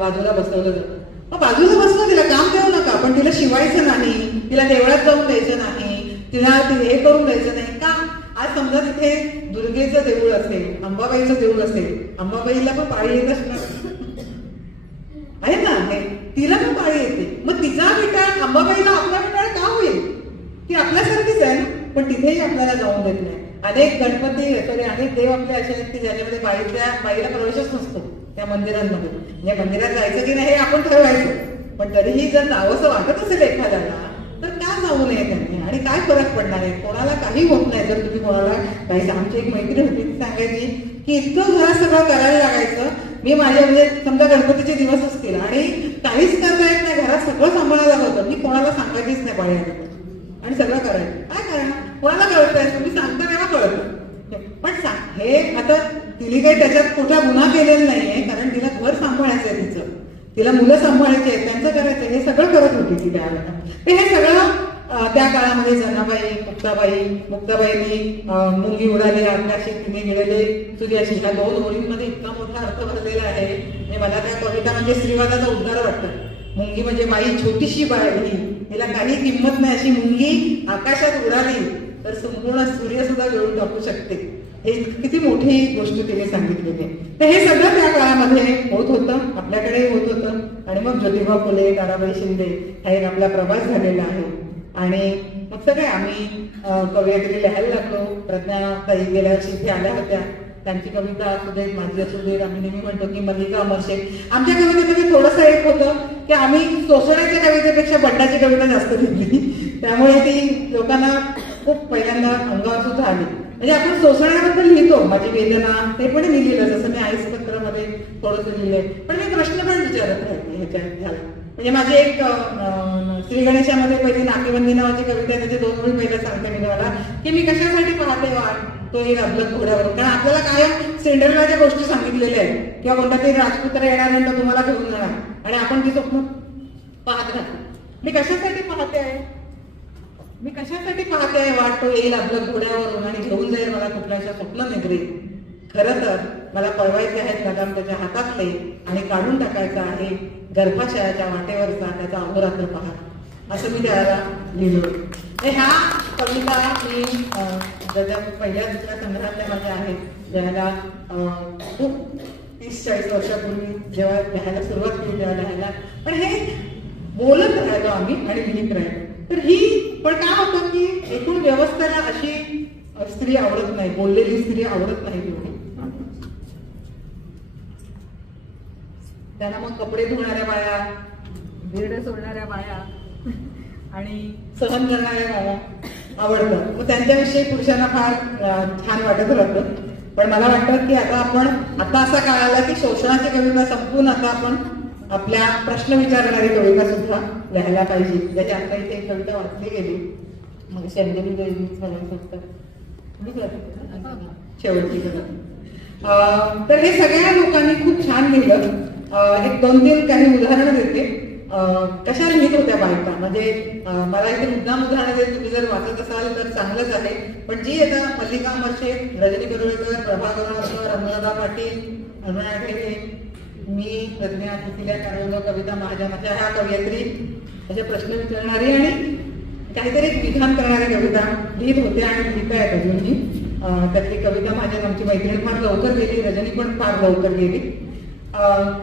बाजूला बसवलं जातं. मग बाजूला बसवा, तिला काम देऊ नका, पण तिला शिवायचं नाही, तिला देवळात जाऊन द्यायचं नाही, तिला हे करून द्यायचं नाही का. आज समजा तिथे दुर्गेचं देऊळ असेल, अंबाबाईचं देऊळ असेल, अंबाबाईला पण पाळी येत असणार आहे ना, तिला पण पाळी येते. मग तिचा विटाळ अंबाबाईला आपला विटाळ का होईल? ती आपल्यासारखीच आहे ना, पण तिथेही आपल्याला जाऊन देत नाही. अनेक गणपती अनेक देव आपले असे आहेत की ज्याच्यामध्ये बाईला प्रवेशच नसतो त्या मंदिरांमध्ये. म्हणजे मंदिरात जायचं की नाही हे आपण ठरवायचं, पण तरीही जर जावंसं वाटत असेल एखाद्याला तर का जाऊ नये त्यांनी, आणि काय फरक पडणार आहे? कोणाला काही होत नाही जर तुम्ही कोणाला काही. आमची एक मैत्रीण होती, ती सांगायची की इतकं घरात सगळं करायला लागायचं. मी माझ्या म्हणजे समजा गणपतीचे दिवस असतील आणि काहीच करता येत नाही, घरात सगळं सांभाळायला होतं, मी कोणाला सांगायचीच नाही पाळी आणि सगळं करायचं. काय करणार? कोणाला कळतंय? तुम्ही सांगता तेव्हा कळतं. पण हे आता तिने काही त्याच्यात कुठला गुन्हा केलेला नाहीये, कारण तिला घर सांभाळायचंय, तिला मुलं सांभाळायची आहेत, त्यांचं करायचं, हे सगळं करत होती ती त्यावेळेला. तर हे सगळं त्या काळामध्ये जनाबाई, मुक्ताबाईंनी मुंगी उडाली आकाशी तिने गिळले सूर्याशी, ह्या 2 ओळींमध्ये इतका मोठा अर्थ भरलेला आहे. म्हणजे मला त्या कविता म्हणजे स्त्रीवादाचा उद्गार वाटतं. मुंगी म्हणजे बाई, छोटीशी बाई, तिला काही किंमत नाही, अशी मुंगी आकाशात उडाली तर संपूर्ण सूर्य सुद्धा गिळून टाकू शकते. हे किती मोठी गोष्ट तिने सांगितलेली आहे. तर हे सगळं त्या काळामध्ये होत होतं, आपल्याकडेही होत होतं. आणि मग ज्योतिबा फुले, ताराबाई शिंदे हा एक आपला प्रवास झालेला आहे. आणि मग सगळे आम्ही कवयित्री लिहायला लागलो. प्रज्ञाताई गेल्या वर्षी इथे आल्या होत्या, त्यांची कविता असू देत, माझी असू देत. आम्ही नेहमी म्हणतो की मल्लिका अमरशेख. आमच्या कवितेमध्ये थोडंसं एक होतं की आम्ही सोसण्याच्या कवितेपेक्षा बंडाची कविता जास्त लिहिली, त्यामुळे ती लोकांना खूप पहिल्यांदा अंगावर सुद्धा आली. म्हणजे आपण सोसण्याबद्दल लिहितो, माझी वेदना, ते पण मी लिहिलं, जसं मी आईस पत्रामध्ये थोडंसं लिहिलंय. पण मी प्रश्न पण विचारत राहिले ह्याच्यात झाला. म्हणजे माझी एक श्री गणेशामध्ये पहिली नाकेबंदी नावाची कविता आहे, त्याचे 2 ओळी पहिल्या सांगते मी तुम्हाला की मी कशासाठी पाहते वाट तो येईल आपलं घोड्यावर. कारण आपल्याला कायम सिंड्रेलाच्या गोष्टी सांगितलेल्या आहेत किंवा कोणता तरी राजपुत्र येणार नंतर तुम्हाला घेऊन जाणार, आणि आपण ती स्वप्न पाहत राहतो. मी कशासाठी पाहते आहे? मी कशासाठी पाहते आहे वाट तो येईल आपलं घोड्यावरून आणि घेऊन जाईल मला कुठल्याशा स्वप्न नगरीत. खरं तर मला पळवायचे आहेत लगाम त्याच्या हातातले आणि काढून टाकायचा आहे गर्भाशयाच्या वाटेवरचा त्याचा अहोरात्र पहा, असं मी त्याला लिहिलं. ह्या कविता मी ज्याच्या पहिल्या दुसऱ्या संग्रहातल्या माझ्या आहेत, ज्याला खूप 30-40 वर्षापूर्वी जेव्हा लिहायला सुरुवात केली तेव्हा लिहायला, पण हे बोलत राहिलो आम्ही आणि लिहित राहिलो. तर ही पण काय होतं की एकूण व्यवस्थेला अशी स्त्री आवडत नाही, बोललेली स्त्री आवडत नाही तेवढी. त्यांना मग कपडे धुणाऱ्या बाया, बेरडे सोडणाऱ्या बाया आणि सहन करणाऱ्या बाया आवडतात. मग त्यांच्याविषयी पुरुषांना फार छान वाटत राहतं. पण मला वाटतं की आता असा काळ आला की शोषणाची कविता संपून आता आपण आपल्या प्रश्न विचारणारी कविता सुद्धा लिहायला पाहिजे. ज्याच्या आता इथे एक कविता वाचली गेली मग शेंदेली देवी शेवटची कविता. तर हे सगळ्या लोकांनी खूप छान लिहिलं. एक 2-3 काही उदाहरणं देते. कशा लिहित होत्या बायका, म्हणजे मला इथे मुद्दाम उदाहरणं देते, तुम्ही जर वाचत असाल तर चांगलंच आहे. पण जी आता मल्लिका अमरशेख, रजनी बरुळेकर, प्रभा गरुडकर, अनुराधा पाटील, अनुराधा ढेरे, मी, प्रज्ञा सुशिला कारंजो, कविता महाजनाच्या ह्या कवयित्री असे प्रश्न विचारणारी आणि काहीतरी विधान करणारी कविता लिहित होत्या आणि लिहित आहेत अजूनही. त्यातली कविता महाजन आमची मैत्रीण फार लवकर गेली, रजनी पण फार लवकर गेली.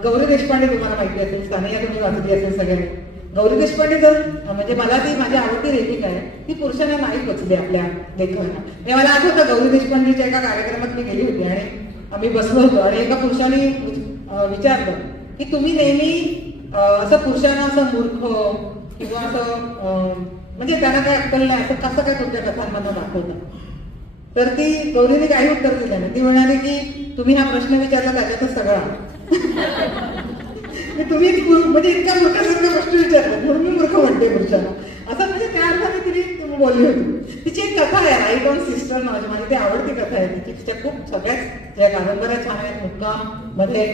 गौरी देशपांडे तुम्हाला माहिती असेल, सानिया तुम्ही वाचली असेल सगळ्यांनी. गौरी देशपांडे तर म्हणजे मला ती माझी आवडती लेखिका आहे. ती पुरुषांना नाही पचली आपल्या लेखनाला. हे मला आठवतं गौरी देशपांडेच्या एका कार्यक्रमात मी गेली होती आणि आम्ही बसलो होतो आणि एका पुरुषाने विचारलं की तुम्ही नेहमी असं पुरुषांना असं मूर्ख किंवा असं म्हणजे त्यांना काय अक्कल नाही असं कसं काय तुमच्या कथांमधून दाखवतं. तर ती गौरीने काही उत्तर दिलं नाही. ती म्हणाली की तुम्ही हा प्रश्न विचारला त्याच्यातच सगळा तुम्ही म्हणजे इतक्या मूर्खासारखा प्रश्न विचारला म्हणून मी मूर्ख म्हणते पुरुषांना असं, म्हणजे त्या अर्थाने तिने बोलली होती. तिची एक कथा आहे राईट ऑन सिस्टर नावाची, माझी ती आवडती कथा आहे तिची. तिच्या खूप सगळ्याच ज्या कादंबऱ्या छान आहेत. मुक्काम मध्ये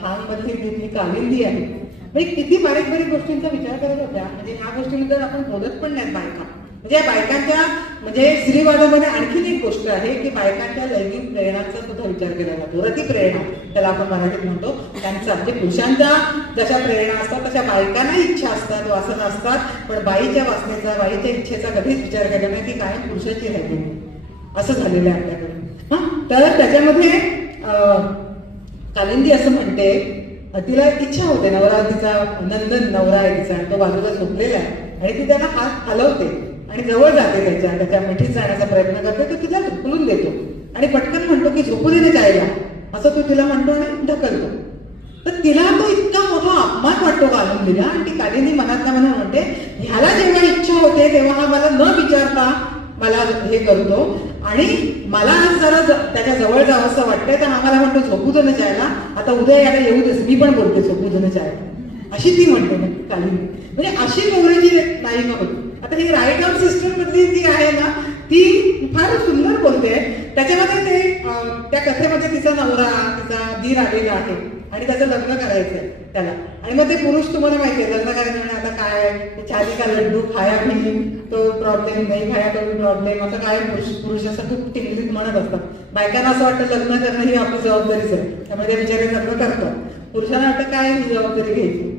खानमधली तिथली कालिंदी आहे. म्हणजे किती बारीक बारीक गोष्टींचा विचार करत होत्या. म्हणजे ह्या गोष्टींबद्दल आपण बोलत पण नाहीत बायका. म्हणजे या बायकांच्या म्हणजे स्त्रीवादामध्ये आणखीन एक गोष्ट आहे की बायकांच्या लैंगिक प्रेरणांचा सुद्धा विचार केला जातो. रतिप्रेरणा त्याला आपण मराठीत म्हणतो. त्यांचा म्हणजे पुरुषांच्या जशा प्रेरणा असतात तशा बायकांना इच्छा असतात, वासना असतात, पण बाईच्या वासनेचा, बाईच्या इच्छेचा कधीच विचार केला नाही. ती कायम पुरुषाची राहिली. असं झालेलं आहे आपल्याकडे. हा, तर त्याच्यामध्ये कालिंदी असं म्हणते, तिला इच्छा होते, नवरा तिचा नंदन नवरा आहे तिचा, तो बाजूला झोपलेला आहे आणि ती त्याला हात हलवते आणि जवळ जाते, त्याच्या मिठीत जाण्याचा प्रयत्न करते. तो तिला ढकलून देतो आणि पटकन म्हणतो की झोपू दे जायला, असं तो तिला म्हणतो आणि ढकलतो. तर तिला तो इतका मोठा अपमान वाटतो कालिंदीला आणि ती कालिंदी मनातल्या मनात म्हणते, ह्याला जेव्हा इच्छा होते तेव्हा हा मला न विचारता मला हे करतो आणि मला आज जरा त्याच्या जवळ जावं असं वाटतंय, तर आम्हाला म्हणतो झोपू दे जायला, आता उद्या याला येऊ देस, मी पण बोलते झोपू दे जायला, अशी ती म्हणते कालिंदी. म्हणजे अशी मोहरीची नायिका होती. आता ही राईट आउट सिस्टम मधली जी आहे ना, ती फार सुंदर बोलते. त्याच्यामध्ये ते त्या कथेमध्ये तिचा नवरा, तिचा दीर आलेला आहे आणि त्याचं लग्न करायचंय त्याला, आणि मग ते पुरुष तुम्हाला माहितीये लग्न करायचं म्हणजे आता काय, छाती का लड्डू खाया भी तो प्रॉब्लेम, नाही खाया तो प्रॉब्लेम, असं काय पुरुष असं खूप टिंगलीत म्हणत असतात. बायकांना असं वाटतं लग्न करणं ही आपली जबाबदारीच आहे, त्यामुळे ते बिचारे लग्न करतात. पुरुषांना वाटतं काय ही जबाबदारी घ्यायची.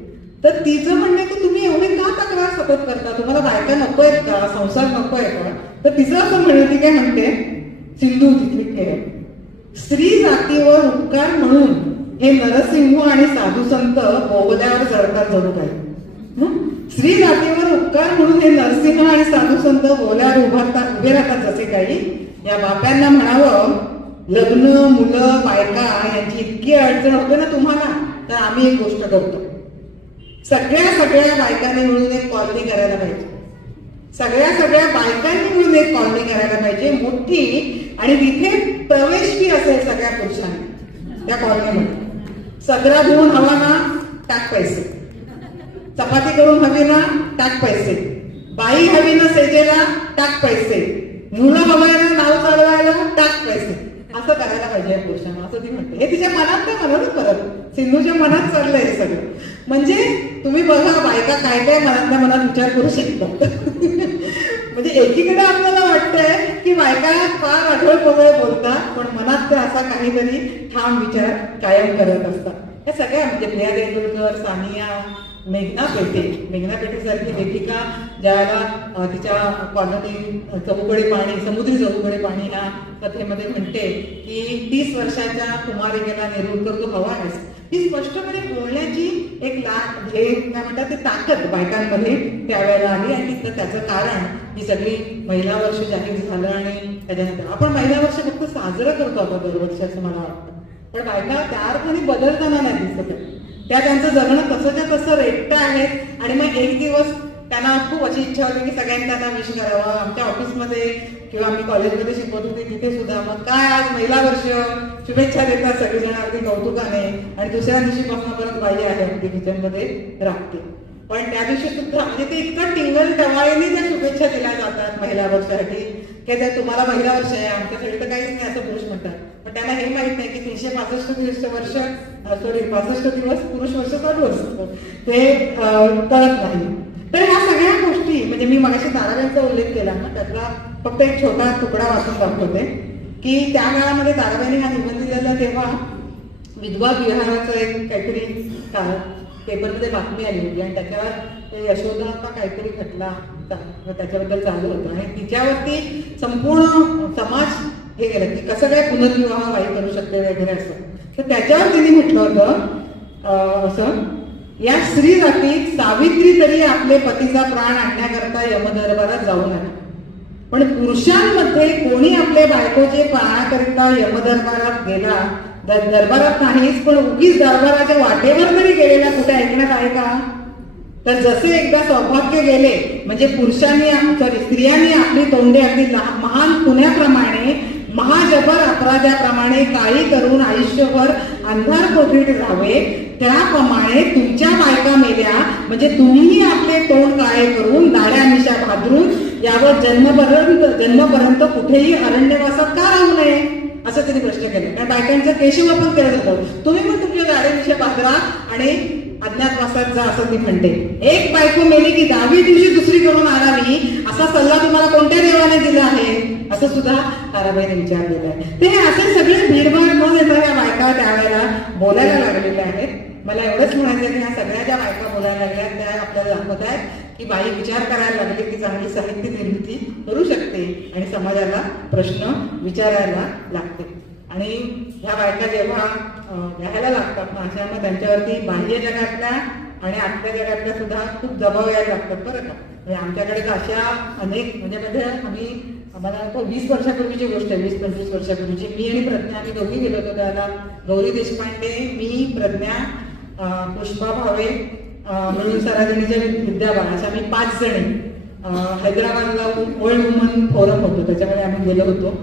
तर तिचं म्हणणं की तुम्ही एवढी का तक्रार सतत करता, तुम्हाला बायका नको आहेत का, संसार नको आहे का. तर तिचं असं म्हणणं, ती काय म्हणते, सिंधू तिथे, स्त्री जातीवर उपकार म्हणून हे नरसिंह आणि साधू संत बोबद्यावर चढतात जणू काही. स्त्री जातीवर उपकार म्हणून हे नरसिंह आणि साधू संत बोल्यावर उभे राहतात जसे काही. या बाप्यांना म्हणावं, लग्न, मुलं, बायका यांची इतकी अडचण होते ना तुम्हाला, तर आम्ही एक गोष्ट करतो, सगळ्या बायकांनी मिळून एक कॉलनी करायला पाहिजे. सगळ्या बायकांनी मिळून एक कॉलनी करायला पाहिजे मोठी, आणि तिथे प्रवेश फी असेल सगळ्या पुरुषांनी त्या कॉलनीमध्ये. सदरा धुवून हवा ना, टाक पैसे. चपाती करून हवी ना, टाक पैसे. बाई हवी ना सेजेला, टाक पैसे. मुलं हवंय ना नाव चालवायला, टाक पैसे. असं करायला पाहिजे या पुरुषांना, असं ती म्हणते. हे तिच्या मनात काय म्हणत परत सिंधूच्या मनात चाललंय हे सगळं. म्हणजे तुम्ही बघा बायका काय काय मनात विचार करू शकतात. म्हणजे एकीकडे आपल्याला वाटतंय की बायका फार आढळ पगळ बोलतात, पण मनात ते असा काहीतरी ठाम विचार कायम करत असतात. या सगळ्या म्हणजे प्रिया देंडुलकर, सानिया, मेघना पेठे सारखी लेखिका ज्याला तिच्या कॉलनी चहूकडे पाणी, समुद्री चहूकडे पाणी ह्या कथेमध्ये म्हणते की 30 वर्षाच्या कुमारिकेला नेरुळकर तू हवा आहेस, ही स्पष्टपणे बोलण्याची एक काय म्हणतात ते ताकद बायकांमध्ये त्यावेळेला आली. आणि त्याचं कारण ही सगळी महिला वर्ष जाहीर झालं आणि त्याच्यानंतर आपण महिला वर्ष फक्त साजरं करतो आता दरवर्षी असं मला वाटतं, पण बायका त्या अर्थाने बदलताना नाही दिसत. त्या त्यांचं जगणं तसंच्या तसं रेटतं आहेत. आणि मग एक दिवस त्यांना खूप अशी इच्छा होती की सगळ्यांनी त्यांना विश करावं. आमच्या ऑफिसमध्ये किंवा आम्ही कॉलेजमध्ये शिकवत होते तिथे सुद्धा मग काय आज महिला वर्ष, शुभेच्छा देतात सगळेजण अगदी कौतुकाने, आणि दुसऱ्या दिवशीपासून परत बाई आहे अगदी किचनमध्ये राखते. पण त्या दिवशी सुद्धा म्हणजे ते इतकं टिंगल टवाळीने त्या शुभेच्छा दिल्या जातात महिला वर्षासाठी की जर तुम्हाला महिला वर्ष आहे, आमच्यासाठी तर काहीच नाही असं पुरुष म्हणतात. पण त्यांना हे माहित नाही की 365 दिवस पुरुष वर्ष चालू असतं, ते कळत नाही. तर ह्या सगळ्या गोष्टी म्हणजे मी मगाशी ताराबाईंचा उल्लेख केला ना, त्यातला फक्त एक छोटा तुकडा वाचून दाखवते की त्या काळामध्ये ताराबाईंनी हा निबंध दिलेला तेव्हा विधवा विहाराचं एक काहीतरी पेपरमध्ये बातमी आली होती आणि त्याच्यावर यशोदा का काहीतरी खटला त्याच्याबद्दल चालू होतं आणि तिच्यावरती संपूर्ण समाज हे केलं की कसं काय पुनर्विवाह बाई करू शकते वगैरे असं. तर त्याच्यावर तिने म्हटलं होतं असं, या स्त्री जातीत सावित्री तरी आपले पतीचा प्राण आणण्याकरता यमदरबारात जाऊन आली, पण पुरुषांमध्ये कोणी आपले बायकोचे पाहण्याकरिता यमदरबारात गेला दरबारात नाहीच पण उगीच दरबाराच्या वाटेवर तरी गेलेल्या कुठे ऐकण्यात आहे का. तर जसे एकदा सौभाग्य गेले म्हणजे स्त्रियांनी आपली तोंडे अगदी महान पुण्याप्रमाणे महाजबर अपराध्याप्रमाणे काळी करून आयुष्यभर अंधार कोठडीत राहावे, त्याप्रमाणे तुमच्या बायका मेल्या म्हणजे तुम्हीही आपले तोंड काळे करून दाड्या मिशा भादरून यावर जन्मपर्यंत कुठेही अरण्यवासात का राहू नये असं त्यांनी प्रश्न केले. कारण बायकांचं केशवापन करत होतं, तुम्ही पण तुमच्या दाड्या मिशा भादरा आणि अज्ञातवासात जा असं ती म्हणते. एक बायको मेली की 10वी दिवशी दुसरी करून आणावी असा सल्ला तुम्हाला कोणत्या देवाने दिला आहे असं सुद्धा ताराबाईने विचारलेलं आहे. ते असे सगळे भीडभाड न देता या बायका त्यावेळेला बोलायला लागलेल्या आहेत. मला एवढंच म्हणायचं की ह्या सगळ्या ज्या बायका बोलायला लागल्या त्या आपल्याला दाखवत आहेत की बाई विचार करायला लागली की चांगली साहित्य निर्मिती करू शकते आणि समाजाला प्रश्न विचारायला लागते. आणि ह्या बायका जेव्हा घ्यायला लागतात ना अशा मग त्यांच्यावरती बाह्य जगातल्या आणि आतल्या जगातल्या सुद्धा खूप दबाव यायला लागतात बरं का. म्हणजे आमच्याकडे तर अशा अनेक म्हणजे आम्हाला 20 वर्षापूर्वीची गोष्ट आहे, 20-25 वर्षापूर्वीची. मी आणि प्रज्ञा आम्ही दोघी गेलो होतो त्याला. गौरी देशपांडे, मी, प्रज्ञा, पुष्पा भावे मिळून सराजणीच्या विद्या बाळ अशा आम्ही 5 जणी हैदराबादला वर्ल्ड वुमन फोरम होतो त्याच्यामध्ये आम्ही गेलो होतो.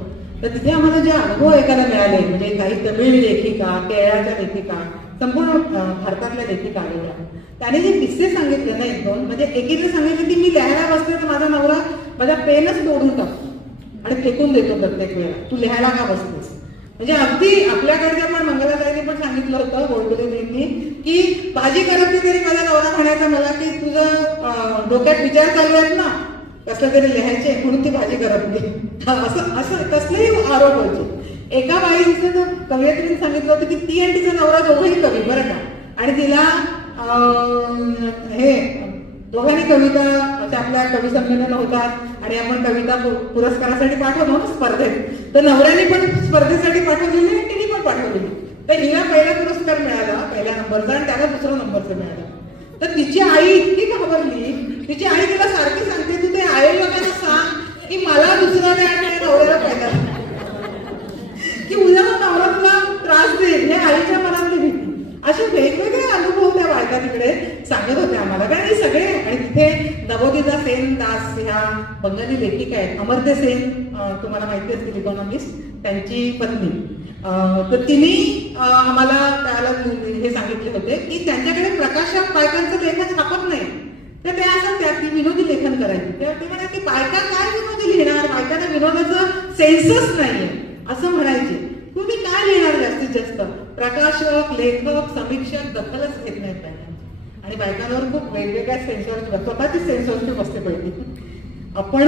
तर तिथे आम्हाला जे अनुभव ऐकायला मिळाले म्हणजे काही तमिळ लेखिका, केरळच्या लेखिका, संपूर्ण भारतातल्या लेखिका आलेल्या, त्याने जे किस्से सांगितले ना 1-2 म्हणजे एकीने सांगितलं की मी लिहायला बसले तर माझा नवरा माझा पेनच तोडून टाकतो आणि फेकून देतो प्रत्येक वेळा, तू लिहायला का बसतेस. म्हणजे अगदी आपल्याकडच्या पण मंगलाताईंनी पण सांगितलं होतं गोडबोलेंनी की भाजी करत तरी माझा नवरा म्हणायचा मला की तुझं डोक्यात विचार चालू आहेत ना कसलं तरी लिहायचे म्हणून ती भाजी करत नाही. असं कसलेही आरोप व्हायचे. एका बाईचं कवयित्रीने सांगितलं होतं की ती आणि तिचा नवरा दोघंही कवी बरं का आणि तिला हे दोघांनी कविता आपल्या कवी संमेलन होतात आणि आपण कविता पुरस्कारासाठी पाठवतो ना स्पर्धेत, तर नवऱ्याने पण स्पर्धेसाठी पाठवलेली आणि तिने पण पाठवलेली. तर हिला पहिला पुरस्कार मिळाला पहिल्या नंबरचा आणि त्याला दुसरा नंबरचा मिळाला. तर तिची आई इतकी घाबरली, तिची आई तिला सारखी सांगते तू ते आयोजकांना सांग की मला दुसरा मिळाला नवऱ्याला पहिला की उद्या नवरा तुला त्रास देईल हे आईच्या मनातली भीती. असे वेगवेगळे अनुभव त्या बायका तिकडे सांगत होत्या आम्हाला. कारण हे सगळे आणि तिथे नवोदिता सेन दास ह्या बंगाली लेखिका आहेत. अमर्त्य सेन तुम्हाला माहिती असतील इकॉनॉमिस्ट, त्यांची पत्नी. तर तिने आम्हाला त्याला हे सांगितले होते की त्यांच्याकडे प्रकाशक बायकांचं लेखन छापत नाही. तर त्या असं त्या ती विनोदी लेखन करायची. तेव्हा ती म्हणाली की बायका काय विनोदी लिहिणार, बायकांना विनोदाचं सेन्सच नाहीये असं म्हणायचे. तुम्ही काय लिहिणार जास्तीत जास्त, प्रकाशक, लेखक, समीक्षक दखलच घेत नाहीत बायकांची. आणि बायकांवर खूप वेगवेगळ्या सेन्सॉरची स्वतःची सेन्सॉरची बसते पडली. आपण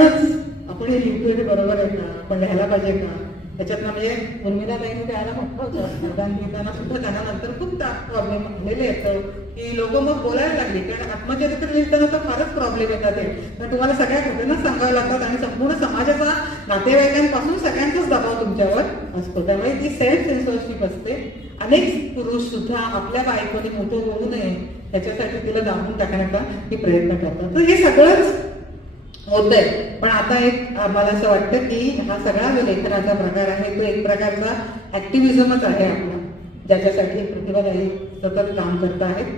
हे लिहितोय बरोबर आहे का, आपण लिहायला पाहिजे का. त्याच्यातनं म्हणजे उर्मिलाताईंनी द्यायला म्हटलं होतं प्रदान लिहिताना सुद्धा त्यांना नंतर खूप प्रॉब्लेम आलेले आहेत की लोक मग बोलायला लागली. कारण आत्मचरित्र लिहिताना तर फारच प्रॉब्लेम येतात ते. तर तुम्हाला सगळ्या घटना सांगाव्या लागतात आणि संपूर्ण समाजाचा नातेवाईकांपासून सगळ्यांचाच दबाव तुमच्यावर असतो. त्यामुळे ती सेल्फ सेन्सॉरशिप असते. अनेक पुरुष सुद्धा आपल्या बायकोने मोठं होऊ नये याच्यासाठी तिला दाबून टाकण्याचा ती प्रयत्न करतात. तर हे सगळंच होतंय. पण आता एक मला असं वाटतं की हा सगळा जो लेखनाचा प्रकार आहे तो एक प्रकारचा ऍक्टिव्हिझमच आहे आपला, ज्याच्यासाठी प्रतिभाताई सतत काम करत आहेत.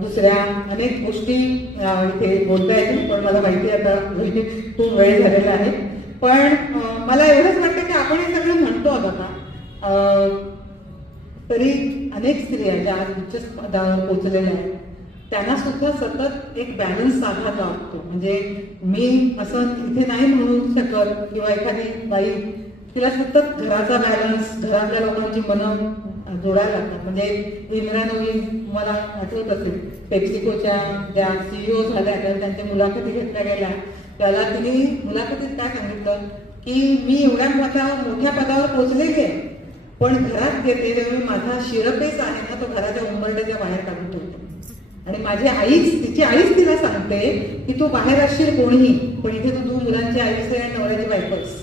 दुसऱ्या अनेक गोष्टी इथे बोलता येतील पण मला माहिती आता खूप वेळ झालेला आहे. पण मला एवढंच वाटतं की आपण हे सगळं म्हणतो आता तरी अनेक स्त्रिया ज्या उच्च पदावर पोहोचलेल्या आहेत त्यांना सुद्धा सतत एक बॅलन्स साधायला लागतो. म्हणजे मी असं इथे नाही म्हणू शकत किंवा एखादी बाई तिला सतत घराचा बॅलन्स, घरातल्या लोकांची मनं जोडायला लागतात. म्हणजे इंदिरा नोई मला आठवत असेल पेप्सिकोच्या ज्या CEO झाल्या त्याला त्यांच्या मुलाखती घेतल्या गेल्या, त्याला तिने मुलाखतीत काय सांगितलं की मी एवढ्या मोठ्या पदावर पोहोचलेली आहे पण घरात घेते त्यावेळी माझा शिरपेस आहे ना तो घराच्या उंबरट्याच्या बाहेर काढून ठेवतो. आणि माझी तिची आईच तिला सांगते की तू बाहेर असशील कोणीही पण इथे तू मुलांची आईस आणि नवऱ्याची बायकोस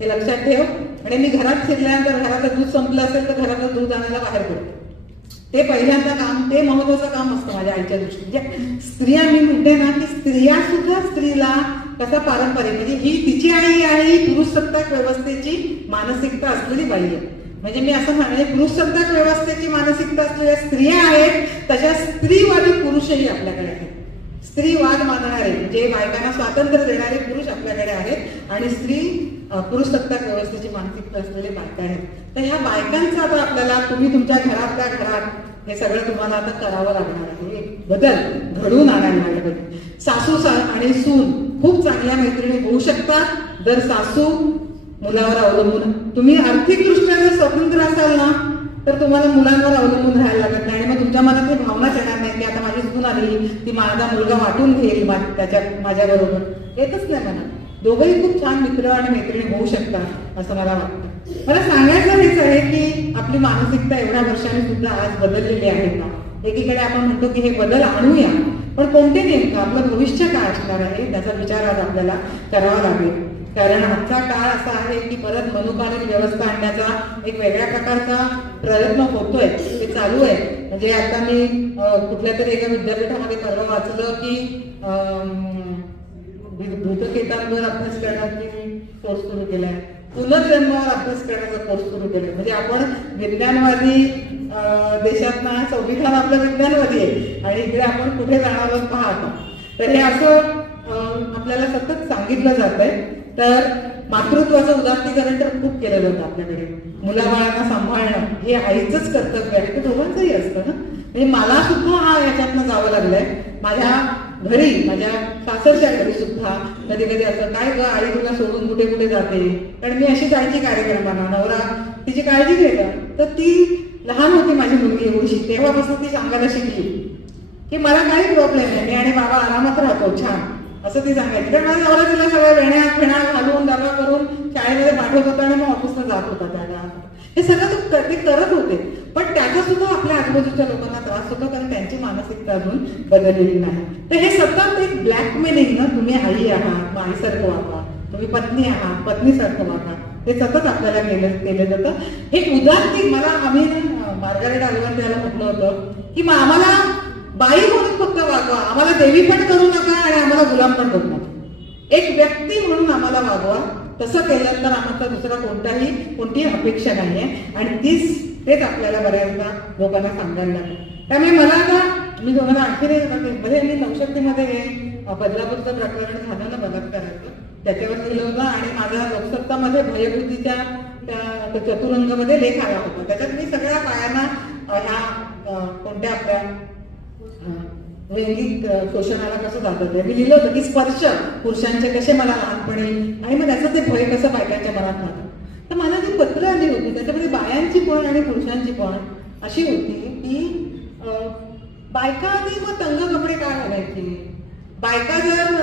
हे लक्षात ठेव. आणि मी घरात शिरल्यानंतर घराचं दूध संपलं असेल तर घरातलं दूध आणायला बाहेर पडतो. ते पहिल्यांदा काम, ते महत्वाचं काम असतं माझ्या आईच्या दृष्टीने. म्हणजे स्त्रिया मी म्हणते ना की स्त्रिया सुद्धा स्त्रीला कसा पारंपरिक म्हणजे ही तिची आई आहे, ही पुरुषसत्ताक व्यवस्थेची मानसिकता असलेली बाई आहे. म्हणजे मी असं म्हणणे पुरुषसत्ताक व्यवस्थेची मानसिकता असलेल्या स्त्रिया आहेत तशा स्त्रीवादी पुरुषही आपल्याकडे आहेत. स्त्रीवाद मानणारे म्हणजे बायकांना स्वातंत्र्य देणारे पुरुष आपल्याकडे आहेत आणि पुरुषसत्ताक व्यवस्थेची मानसिकता असलेले बायका आहेत. तर ह्या बायकांचा आता आपल्याला तुम्ही तुमच्या घरातल्या घरात हे सगळं तुम्हाला आता करावं लागणार आहे. बदल घडवून आणायला लागले पाहिजे. सासू आणि सून खूप चांगल्या मैत्रिणी होऊ शकतात जर सासू मुलावर अवलंबून, तुम्ही आर्थिकदृष्ट्या जर स्वतंत्र असाल ना तर तुम्हाला मुलांवर अवलंबून राहायला लागत नाही. आणि मग तुमच्या मनात ती भावनाच येणार नाही की आता माझी सून आली ती माझा मुलगा वाटून घेईल माझ्याबरोबर, येतच नाही मनात. दोघंही खूप छान मित्र आणि मैत्रिणी होऊ शकतात असं मला वाटतं. मला सांगायचं हेच आहे की आपली मानसिकता एवढ्या वर्षांनी सुद्धा आज बदललेली आहे का? एकीकडे आपण म्हणतो की हे बदल आणूया, पण कोणते नेमकं आपलं भविष्य काय असणार आहे त्याचा विचार आज आपल्याला करावा लागेल. कारण आजचा काळ असा आहे की परत मनुकालीन व्यवस्था आणण्याचा एक वेगळ्या प्रकारचा प्रयत्न होतोय, ते चालू आहे. म्हणजे आता मी कुठल्या तरी एका विद्यापीठामध्ये परवा वाचलं की भूतकेतांवर अभ्यास करण्याची कोर्स सुरू केलाय, पुनर्जन्मावर अभ्यास करण्याचा कोर्स सुरू केलाय. म्हणजे आपण विज्ञानवादी देशात ना, संविधान आपलं विज्ञानवादी आहे आणि इकडे आपण कुठे जाणार आहोत पाहतो. तर हे असं आपल्याला सतत सांगितलं जात आहे. तर मातृत्वाचं उदात्तीकरण तर खूप केलं जातं आपल्याकडे. मुलाबाळांना सांभाळणं हे आईचंच कर्तव्य आहे, ते दोघांचंही असतं ना. म्हणजे मला सुद्धा हा याच्यातनं जावं लागलंय. माझ्या घरी, माझ्या सासरच्या घरी सुद्धा कधी कधी असं, काय ग आई तुला सोडून कुठे कुठे जाते? कारण मी अशी जायची कार्यक्रमांना, नवरा तिची काळजी घेतं. तर ती लहान होती माझी मुलगी एवढीशी, तेव्हापासून ती सांगायला शिकली की मला काही प्रॉब्लेम नाही, मी आणि बाबा आरामात राहतो छान, असं ती सांगायची. कारण माझा नवरा तिला सगळ्या वेण्या फिण्या घालून डबा करून शाळेमध्ये पाठवत होता आणि मग ऑफिसला जात होता. त्याला हे सगळं ते करत होते. पण त्याचा सुद्धा आपल्या आजूबाजूच्या लोकांना त्रास होतो, कारण त्यांची मानसिकता अजून बदललेली नाही. तर हे सतत एक ब्लॅकमेलिंग ना, तुम्ही आई आहात, आईसारखं वागा, तुम्ही पत्नी आहात, पत्नीसारखं वागा, ते सतत आपल्याला केलं जातं. हे उदात्ती आम्ही मार्गारेट आल्वन त्याला म्हटलं होतं की आम्हाला बाई म्हणून फक्त वागवा, आम्हाला देवी पण करू नका आणि आम्हाला गुलाम पण करू नका. एक व्यक्ती म्हणून आम्हाला वागवा. तसं केलं तर आम्हाला दुसरा कोणतीही अपेक्षा नाहीये. आणि तेच आपल्याला बऱ्याचदा लोकांना सांगायला लागेल. त्यामुळे मला आता मी तुम्हाला आणखी मध्ये मी नवशक्तीमध्ये बदलापूरचं प्रकरण झालं ना बलात्काराचं, त्याच्यावर लिहिलं होतं. आणि माझा लोकसत्तामध्ये भयभीतीच्या त्या चतुरंगमध्ये लेख आला होता. त्याच्यात मी सगळ्या बायांना ह्या कोणत्या आपल्या लैंगिक शोषणाला कसं जातं ते मी लिहिलं होतं की स्पर्श पुरुषांचे कसे मला लहानपणी, आणि मग त्याचं ते भय कसं बायकांच्या मनात राहतं. तर मला जी पत्र आली होती त्याच्यामध्ये बायांची पण आणि पुरुषांची पण अशी होती की बायका आधी मग तंग कपडे काय घालायची, बायका जर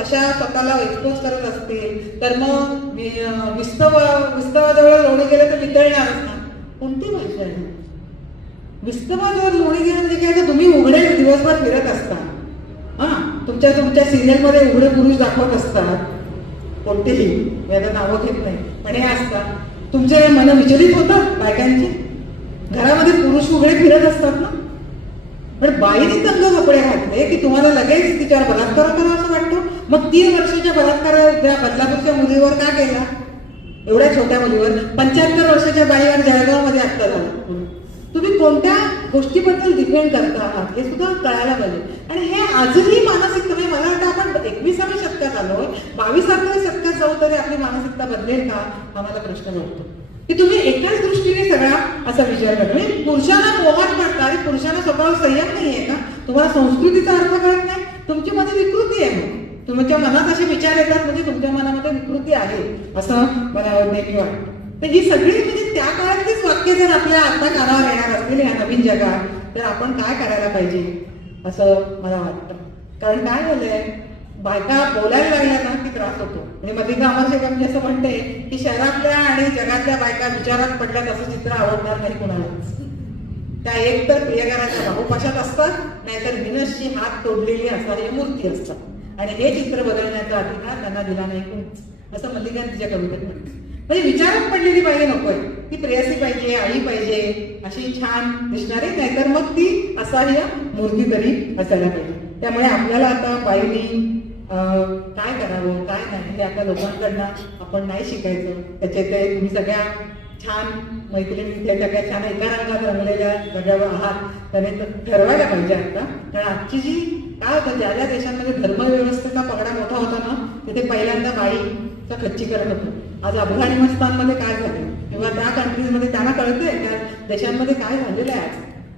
अशा स्वतःला एक्सपोज करत असतील तर मग विस्तवाजवळ लोणी गेलं तर वितळणारच ना. कोणती भाषा आहे? विस्तवाजवळ लोणी गेलं म्हणजे काय, तुम्ही उघडे दिवसभर फिरत असता, तुमच्या सिरियलमध्ये उघडे पुरुष दाखवत असतात, कोणतेही, मी आता नावं घेत नाही, पण हे असतात. तुमचे मन विचलित होतात बायकांची, घरामध्ये पुरुष उघडे फिरत असतात ना. पण बाईने तंग कपडे घातले की तुम्हाला लगेच तिच्यावर बलात्कार करावा असं वाटतं. मग 3 वर्षाच्या बलात्काराच्या बदलापूरच्या मुलीवर का केला, एवढ्या छोट्या मुलीवर? 75 वर्षाच्या बाईवर जळगावमध्ये आत्ता झाला. तुम्ही कोणत्या गोष्टीबद्दल डिपेंड करता आहात हे सुद्धा कळायला पाहिजे. आणि हे आजही मानसिकता, मला वाटतं आपण 21व्या शतकात आलोय, 22व्या शतकात जाऊ तरी आपली मानसिकता बदलेल का हा मला प्रश्न वाटतो. की तुम्ही एकाच दृष्टीने सगळा असा विचार करता. म्हणजे पुरुषांना मोहात पडता आणि पुरुषांना स्वतःवर संयम नाहीये का? तुम्हाला संस्कृतीचा अर्थ कळत नाही? तुमची मध्ये विकृती आहे. मग तुमच्या मनात असे विचार येतात म्हणजे तुमच्या मनामध्ये विकृती आहे असं मला नेहमी वाटतं. तर ही सगळी म्हणजे त्या काळातलीच वाक्य जर आपल्या आता कानावर येणार असतील ह्या नवीन जगात, तर आपण काय करायला पाहिजे असं मला वाटतं. कारण काय झालंय, बायका बोलायला लागल्या ना की त्रास होतो. म्हणजे मल्लिका अमरशेखर मी असं म्हणते की शहरातल्या आणि जगातल्या बायका विचारात पडल्यात असं चित्र आवडणार नाही कोणालाच. त्या एक तर प्रियकराच्या बाहुपाशात असतात, नाहीतर विनसची हात तोडलेली असणारी मूर्ती असतात. आणि हे चित्र बदलण्याचा अधिकार त्यांना दिला नाही कोणीच, असं मल्लिका तिच्या कवितेत म्हणते. म्हणजे विचारात पडलेली बाई नकोय, ती प्रेयसी पाहिजे, आई पाहिजे, अशी छान दिसणारी, नाहीतर मग ती असहाय्य मूर्ती तरी असायला पाहिजे. त्यामुळे आपल्याला आता बाईनी काय करावं काय नाही हे आता लोकांकडनं आपण नाही शिकायचं. त्याचे ते तुम्ही सगळ्या छान मैत्रिणी त्या सगळ्या छान एका रंगात रंगलेल्या सगळ्या आहात, त्याने ठरवायला पाहिजे आता. कारण आजची जी काय होतं, ज्या ज्या देशांमध्ये धर्मव्यवस्थेचा पगडा मोठा होता ना, तिथे पहिल्यांदा बाईचं खच्चीकरण होतं. आज अफगाणिस्तानमध्ये काय झालं किंवा त्या कंट्रीजमध्ये त्यांना कळतंय त्या देशांमध्ये काय झालेलं आहे.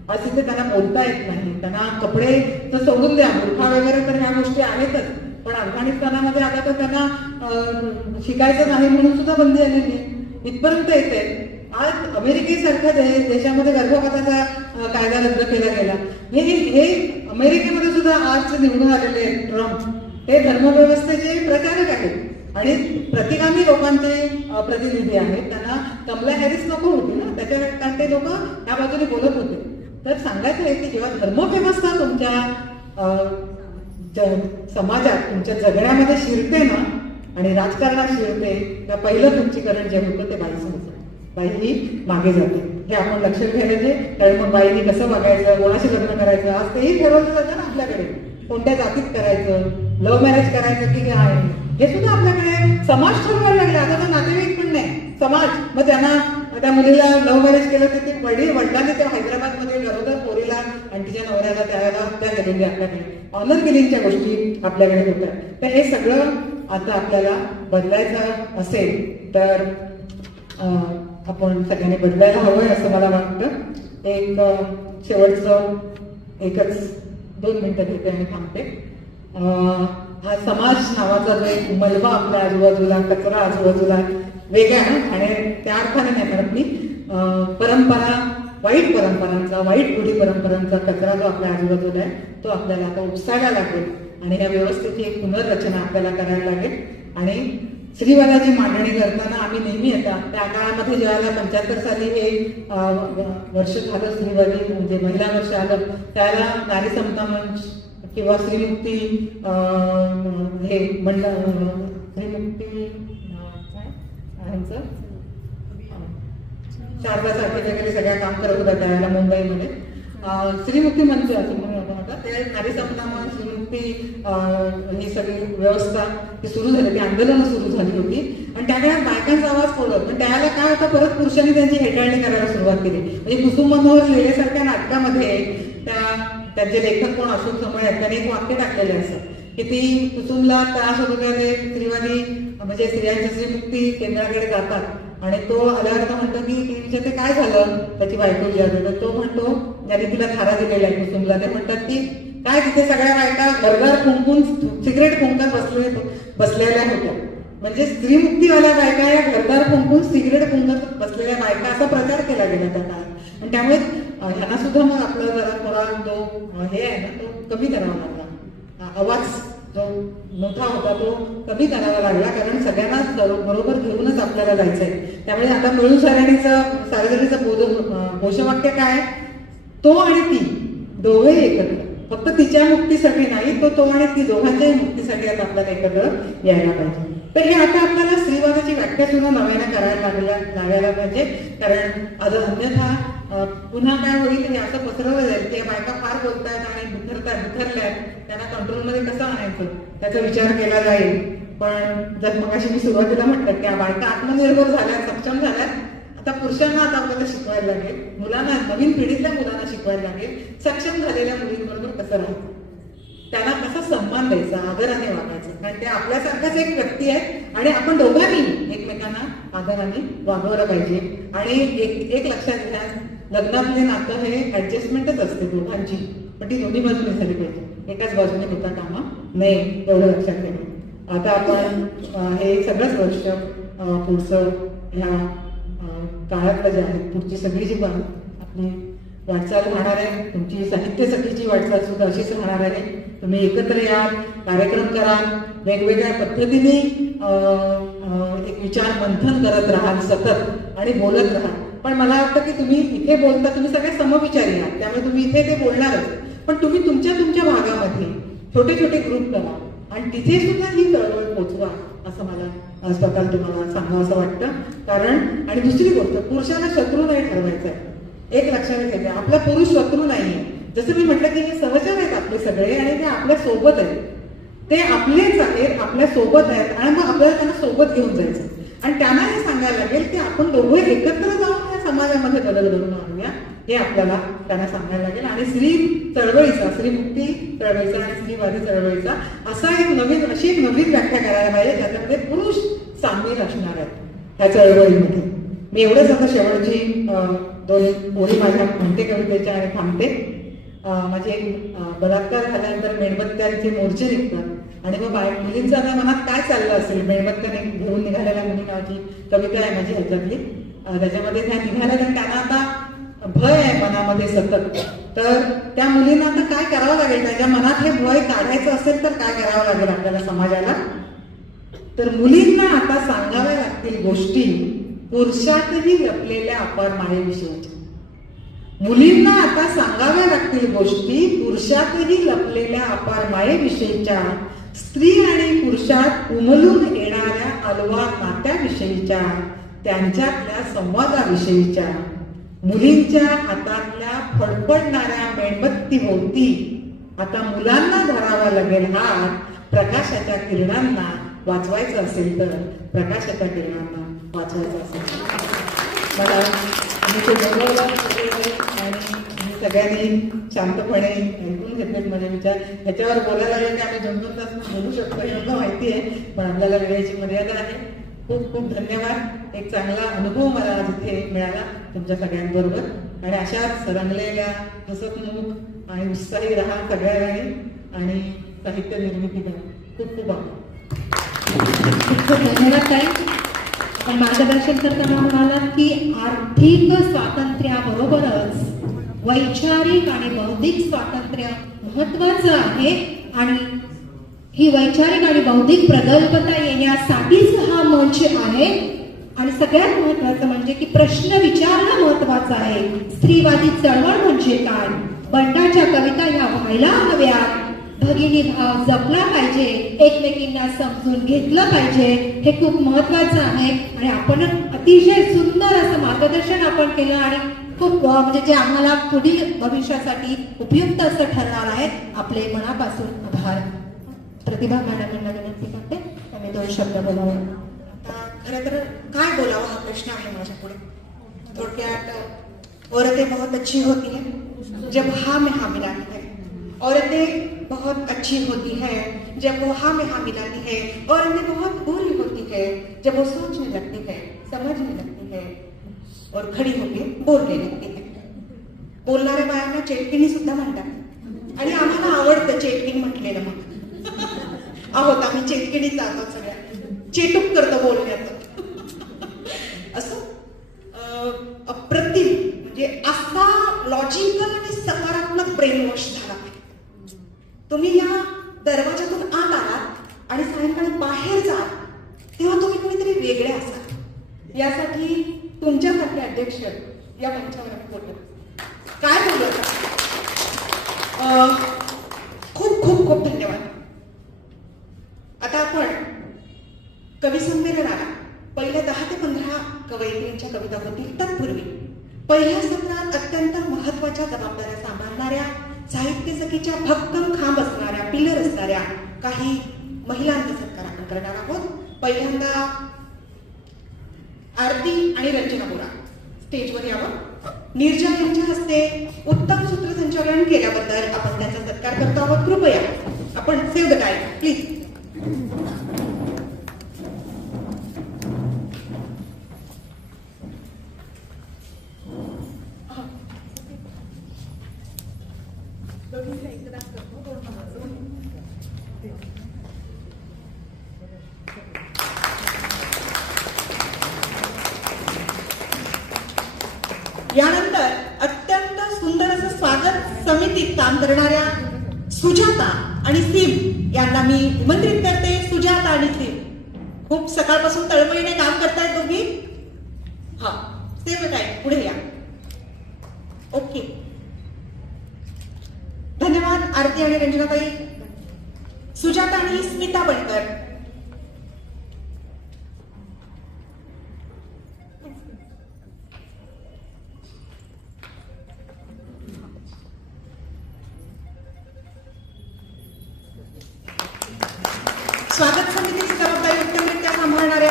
आज तिथे त्यांना बोलता येत नाही, त्यांना कपडे तर सोडून द्या, बुरखा वगैरे तर ह्या गोष्टी आहेतच. पण अफगाणिस्तानामध्ये आता तर त्यांना शिकायचं नाही म्हणून सुद्धा बंदी आलेली आहे. इथपर्यंत येते. आज अमेरिकेसारख्या देशामध्ये गर्भपाताचा कायदा रद्द केला गेला. हे अमेरिकेमध्ये सुद्धा आज निवडून आलेले ट्रम्प हे धर्मव्यवस्थेचे प्रचारक आहेत आणि प्रतिगामी लोकांचे प्रतिनिधी आहेत. त्यांना कमला हॅरिस नको होती ना, त्याच्या कारण ते लोक ह्या बाजूने बोलत होते. तर सांगायचं आहे की जेव्हा धर्मव्यवस्था तुमच्या समाजात तुमच्या जगण्यामध्ये शिरते ना आणि राजकारणात शिरते, तर पहिलं तुमचीकरण जे होतं ते बाईचं होतं. बाई ही मागे जाते, हे आपण लक्षात घ्यायला जे. कारण मग बाईनी कसं बघायचं, कोणाशी लग्न करायचं, आज तेही ठरवलं जातं ना आपल्याकडे. कोणत्या जातीत करायचं, लव्ह मॅरेज करायचं की काय, हे सुद्धा आपल्याकडे समाज ठरवायला लागला. आता तर नातेवाईक पण नाही, समाज. मग त्यांना त्या मुलीला लव्ह मॅरेज केलं तर ते वडिलांनी त्या हैदराबादमध्ये गरोदर पोरीला आणि तिच्या नवऱ्याला त्याला हत्या केलेली आपल्याकडे. ऑनर किलिंगच्या गोष्टी आपल्याकडे होत्या. तर हे सगळं आता आपल्याला बदलायचं असेल तर आपण सगळ्यांनी बदलायला हवंय असं मला वाटतं. एक शेवटचं एकच 2 मिनिटं घेते आणि थांबते. हा समाज नावाचा जो एक मलबा आपल्या आजूबाजूला, कचरा आजूबाजूला वेगळा आहे आणि त्या अर्थाने नाही म्हणत मी, परंपरा, वाईट परंपरांचा, वाईट रूढी परंपरांचा कचरा जो आपल्या आजूबाजूला आहे तो आपल्याला आता उपसायला लागेल आणि या व्यवस्थेची एक पुनर्रचना आपल्याला करायला लागेल. आणि स्त्रीवादाची मांडणी करताना आम्ही नेहमी येतात त्या काळामध्ये ज्यावेळेला 75 साली हे वर्ष झालं स्त्रीवादी म्हणजे महिला वर्ष आलं, त्याला नारी समता मंच किंवा स्त्रीमुक्ती हे म्हणलं, स्त्रीमुक्ती शारदासारखे वगैरे सगळ्या काम करत होत्या त्यावेळेला मुंबईमध्ये. स्त्रीमुक्ती मंच असं म्हणून होता. ते नारी समता मंच, स्त्रीमुक्ती, ही सगळी व्यवस्था ती सुरू झाली, ती आंदोलनं सुरू झाली होती आणि त्या काळात बायकांचा आवाज पडत. पण त्यावेळेला काय होतं, परत पुरुषांनी त्यांची हेटाळणी करायला सुरुवात केली. म्हणजे कुसुम मनोहर लेलेसारख्या नाटकामध्ये त्यांचे लेखक कोण अशोक समळे आहेत, त्यांनी एक वाक्य टाकलेलं असं की ती कुसुमला त्रास होतो त्या स्त्रीवादी म्हणजे स्त्रियांची स्त्रीमुक्ती केंद्राकडे जातात आणि तो आल्यावर तो म्हणतो की ती विचारते काय झालं, त्याची बायको विचारते. तर तो म्हणतो, ज्याने तिला थारा दिलेला आहे कुसुमला, ते म्हणतात की काय तिथे सगळ्या बायका घरदार कुंकून सिगरेट कुंकत बसलेल्या होत्या. म्हणजे स्त्रीमुक्तीवाल्या बायका या घरदार कुंकून सिगरेट कुंकत बसलेल्या बायका असा प्रचार केला गेला त्या काळात. आणि त्यामुळे ह्यांना सुद्धा मग आपला जरा थोडा जो हे आहे ना तो कमी करावा लागला, आवाज जो मोठा होता तो कमी करावा लागला, कारण सगळ्यांना बरोबर घेऊनच आपल्याला जायचंय. त्यामुळे आता मिळून सार्वजनिकचं घोषवाक्य काय, तो आणि ती दोघे एकत्र, फक्त तिच्या मुक्तीसाठी नाही, तो आणि ती दोघांच्याही मुक्तीसाठी आता आपल्याला एकत्र यायला पाहिजे. तर हे आता आपल्याला स्त्रीवादाची व्याख्या सुद्धा नव्याने करायला लागायला पाहिजे. कारण आज अन्यथा पुन्हा काय होईल हे असं पसरवलं जाईल की बायका फार बोलतायत आणि बिथरल्यात, त्यांना कंट्रोलमध्ये कसं आणायचं त्याचा विचार केला जाईल. पण जर मगाशी मी सुरुवातीला म्हटलं की बायका आत्मनिर्भर झाल्यात, सक्षम झाल्यात, आता पुरुषांना आता आपल्याला शिकवायला लागेल, मुलांना, नवीन पिढीतल्या मुलांना शिकवायला लागेल सक्षम झालेल्या मुलींबरोबर कसं राहायचं, त्यांना कसा सन्मान द्यायचा, आदराने वागायचं. कारण ते आपल्यासारखाच एक व्यक्ती आहे आणि आपण दोघांनी एकमेकांना आदराने वागवलं पाहिजे. आणि एक लक्षात घ्या, लग्नातले नातं हे ऍडजस्टमेंटच असते दोघांची, पण ती दोन्ही बाजूने झाली पाहिजे, एकाच बाजूने होता कामा नाही, एवढं लक्षात घ्या. आता आपण हे सगळंच वर्ष पुढचं ह्या काळातलं जे आहे, पुढची सगळी जी आपली वाटचाल राहणार आहे, तुमची साहित्यासाठीची वाटचाल सुद्धा अशीच राहणार आहे. तुम्ही एकत्र या, कार्यक्रम करा, वेगवेगळ्या पद्धतीने एक विचार मंथन करत राहाल सतत आणि बोलत राहा. पण मला वाटतं की तुम्ही इथे बोलता, तुम्ही सगळे समविचारी आहात, त्यामुळे तुम्ही इथे ते बोलणारच. पण तुम्ही तुमच्या भागामध्ये छोटे छोटे ग्रुप करा आणि तिथे सुद्धा ही चळवळ पोचवा, असं मला स्वतःला तुम्हाला सांगावं असं वाटतं. कारण आणि दुसरी गोष्ट, पुरुषांना शत्रू नाही ठरवायचं आहे. एक लक्षात घ्यायचं, आपला पुरुष शत्रू नाहीये. जसं मी म्हटलं की हे सहचर आहेत आपले सगळे आणि ते आपल्या सोबत आहेत, ते आपलेच आहेत, आपल्या सोबत आहेत आणि मग आपल्याला त्यांना सोबत घेऊन जायचं आणि त्यांना हे सांगायला लागेल की आपण दोघे एकत्र जाऊन या समाजामध्ये बदल घडवून आणूया, हे आपल्याला त्यांना सांगायला लागेल. आणि स्त्री चळवळीचा, स्त्रीमुक्ती चळवळीचा आणि स्त्रीवादी चळवळीचा अशी एक नवीन व्याख्या करायला पाहिजे, ज्याच्यामध्ये पुरुष सामील असणार आहेत ह्या चळवळीमध्ये. मी एवढंच आता शेवटची 2 ओळी माझ्या म्हणते कवितेच्या आणि थांबते. माझे बलात्कार झाल्यानंतर मेणबत्त्यांचे मोर्चे निघतात आणि मग मुलींच्या मनात काय चाललं असेल, मेणबत्त्या घेऊन निघालेल्या मुली नावाची कविता आहे माझी ह्याच्यातली. त्याच्यामध्ये त्या निघालेल्या त्यांना आता भय आहे मनामध्ये सतत, तर त्या मुलींना आता काय करावं लागेल, त्याच्या मनात हे भय काढायचं असेल तर काय करावं लागेल आपल्याला समाजाला. तर मुलींना आता सांगाव्या लागतील गोष्टी पुरुषातही लपलेल्या अपार मायेविषयीच्या. मुलींना आता सांगाव्या लागतील गोष्टी पुरुषातही लपलेल्या अपार मायेविषयीच्या, स्त्री आणि पुरुषात उमलून येणाऱ्या अलवा नात्याविषयीच्या, त्यांच्यातल्या संवादाविषयीच्या, मुलींच्या हातातल्या फडफडणाऱ्या मेणबत्तीभोवती आता मुलांना धरावा लागेल हात. प्रकाशाच्या किरणांना वाचवायचं असेल तर, प्रकाशाच्या किरणांना वाचवायचं असेल मला मी ते बोलवलं आणि सगळ्यांनी शांतपणे ऐकून घेतलेत माझे विचार. ह्याच्यावर बोलायला लागेल की आम्ही 2-2 तास बोलू शकतो एवढं माहिती आहे, पण आपल्याला वेळेची मर्यादा आहे. खूप खूप धन्यवाद. एक चांगला अनुभव मला आज इथे मिळाला तुमच्या सगळ्यांबरोबर आणि अशाच रंगलेल्या हसतमुख आणि उत्साही राहा सगळ्या वेळी आणि साहित्य निर्मिती करा. खूप खूप आभार. खूप धन्यवाद ताई. आपण मार्गदर्शन करताना म्हणालात की आर्थिक स्वातंत्र्याबरोबरच वैचारिक आणि बौद्धिक स्वातंत्र्य महत्वाचं आहे आणि ही वैचारिक आणि बौद्धिक प्रगल्भता येण्यासाठीच हा मंच आहे. आणि सगळ्यात महत्वाचं म्हणजे की प्रश्न विचारणं महत्वाचं आहे. स्त्रीवादी चळवळ म्हणजे काय, बंडाच्या कविता ह्या व्हायला हव्यात, भगिनी भाव जपला पाहिजे, एकमेकींना समजून घेतलं पाहिजे, हे खूप महत्वाचं आहे. आणि आपण अतिशय सुंदर असं मार्गदर्शन आपण केलं आणि खूप म्हणजे जे आम्हाला पुढील भविष्यासाठी उपयुक्त असं ठरणार आहे. आपले मनापासून आभार. प्रतिभा मॅडमांना विनंती करते त्यांनी 2 शब्द बोलावे. खरं तर काय बोलावं हा प्रश्न आहे माझ्या पुढे. थोडक्यात औरतें बहुत अच्छी होती है जब हाँ में हाँ मिलाती है, औरतें बहुत अच्छी होती है जब वो हाँ में हाँ मिलाती है, औरतें बहुत बुरी होती है जब वो सोचने लगती है, समझने लगती है और खड़ी होके बोलने लगती है. बोलणाऱ्या बायांना चेटकिणी सुद्धा म्हणतात आणि आम्हाला आवडतं चेटकिणी म्हटलेलं. मग आहोत आम्ही चेटकिणीच आहोत, सगळ्या चेटूक करतो बोलण्याचं. असं अप्रतिम म्हणजे असा लॉजिकल आणि सकारात्मक ब्रेन वॉश झाला पाहिजे. तुम्ही या दरवाजातून आत आलात आणि सायंकाळी बाहेर जाल तेव्हा तुम्ही कोणीतरी वेगळे असाल. यासाठी तुमच्यासारखे अध्यक्ष या मंचावर बोलत काय बोलत. खूप खूप खूप धन्यवाद. आता आपण कवी संमेलनाला पहिल्या 10 ते 15 कवयित्रींच्या कविता होतील. तत्पूर्वी पहिल्या सत्रात अत्यंत महत्वाच्या जबाबदाऱ्या सांभाळणाऱ्या, साहित्य सखीच्या भक्कम खांब असणाऱ्या, पिलर असणाऱ्या काही महिलांचा सत्कार आपण करणार आहोत. पहिल्यांदा आरती आणि रंजना बोरा स्टेजवर यावं. नीरजा यांच्या हस्ते उत्तम सूत्रसंचालन केल्याबद्दल आपण त्यांचा सत्कार करतो आहोत. कृपया आपण सेव्ह द टाईम प्लीज. यानंतर अत्यंत सुंदर असं स्वागत समितीत काम करणाऱ्या सुजाता आणि सिम यांना मी निमंत्रित करते. सुजाता आणि सिम खूप सकाळपासून तळमळीने काम करतायत दोघी. हा सेम काय पुढे या. ओके धन्यवाद आरती आणि रंजनाताई. सुजाता आणि स्मिता बनकर. स्वागत समितीची जबाबदारी उत्तमरित्या सांभाळणाऱ्या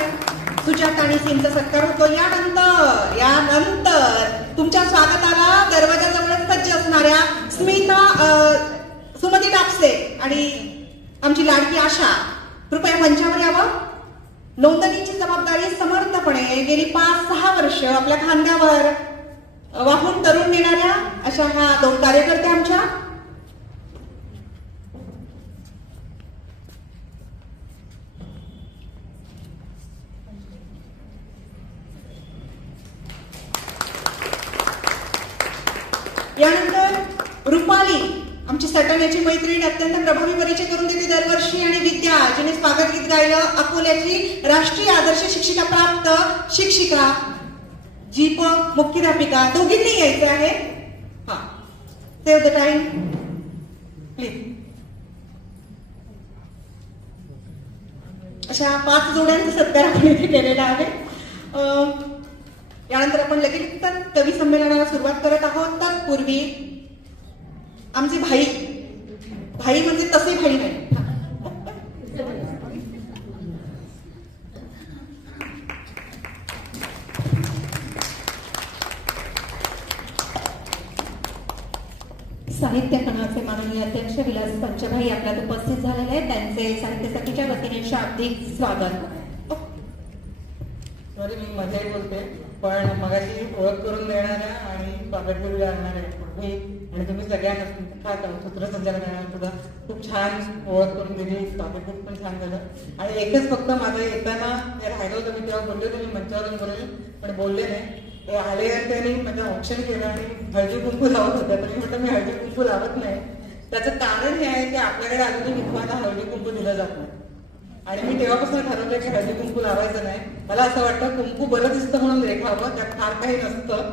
सुजाता आणि सिमचा सत्कार होतो. यानंतर तुमच्या स्वागताला दरवाजाजवळ सज्ज असणाऱ्या स्मिता सुमती टापसे आणि आमची लाडकी आशा कृपया मंचावर यावं. नोंदणीची जबाबदारी समर्थपणे गेली 5-6 वर्ष आपल्या खांद्यावर वाहून तरुण नेणाऱ्या अशा ह्या 2 कार्यकर्ते आमच्या. यानंतर रुपाली आमची सटण्याची मैत्रीण, अत्यंत प्रभावी परिचय करून देते दरवर्षी. आणि विद्या जिने स्वागत गीत गायलं, अकोल्याची राष्ट्रीय आदर्श शिक्षिका प्राप्त शिक्षिका जीप मुख्याध्यापिका दोघींनी यायचं आहे. हा, सेव्ह द टाइम प्लीज. अशा 5 जोड्यांचा सत्कार आपण इथे केलेला आहे. यानंतर आपण लगेच तर कवी संमेलनाला सुरुवात करत आहोत. तर पूर्वी आमचे भाई म्हणजे तसे भाई नाही, साहित्य कणाचे माननीय अध्यक्ष विलास पंचभाई आपल्यात उपस्थित झालेले आहेत. त्यांचे साहित्य सखीच्या वतीने शाब्दिक स्वागत. सॉरी, मी मजाही बोलते, पण मगाशी ओळख करून देणाऱ्या आणि पाकटगिरीला आणणाऱ्या पृथ्वी आणि तुम्ही सगळ्यांना सूत्रसंचालकांना सुद्धा खूप छान ओळख करून दिली. पाकटगिरी पण छान झालं. आणि एकच फक्त माझं येताना ते राहिलं होतं, मी तेव्हा बोलले होते, मी मंचावरून बोलले पण बोलले नाही. ते आले त्यांनी माझं ऑप्शन केलं आणि हळदी कुंकू लावत होत्या. तर मी म्हटलं मी हळदी कुंकू लावत नाही. त्याचं कारण हे आहे की आपल्याकडे अजूनही विधवांना हळदी कुंकू दिलं जात नाही. आणि मी तेव्हापासून ठरवलं की हळदी कुंकू लावायचं नाही. मला असं वाटतं कुंकू बरं दिसतं म्हणून रेखावं, त्यात फार काही नसतं.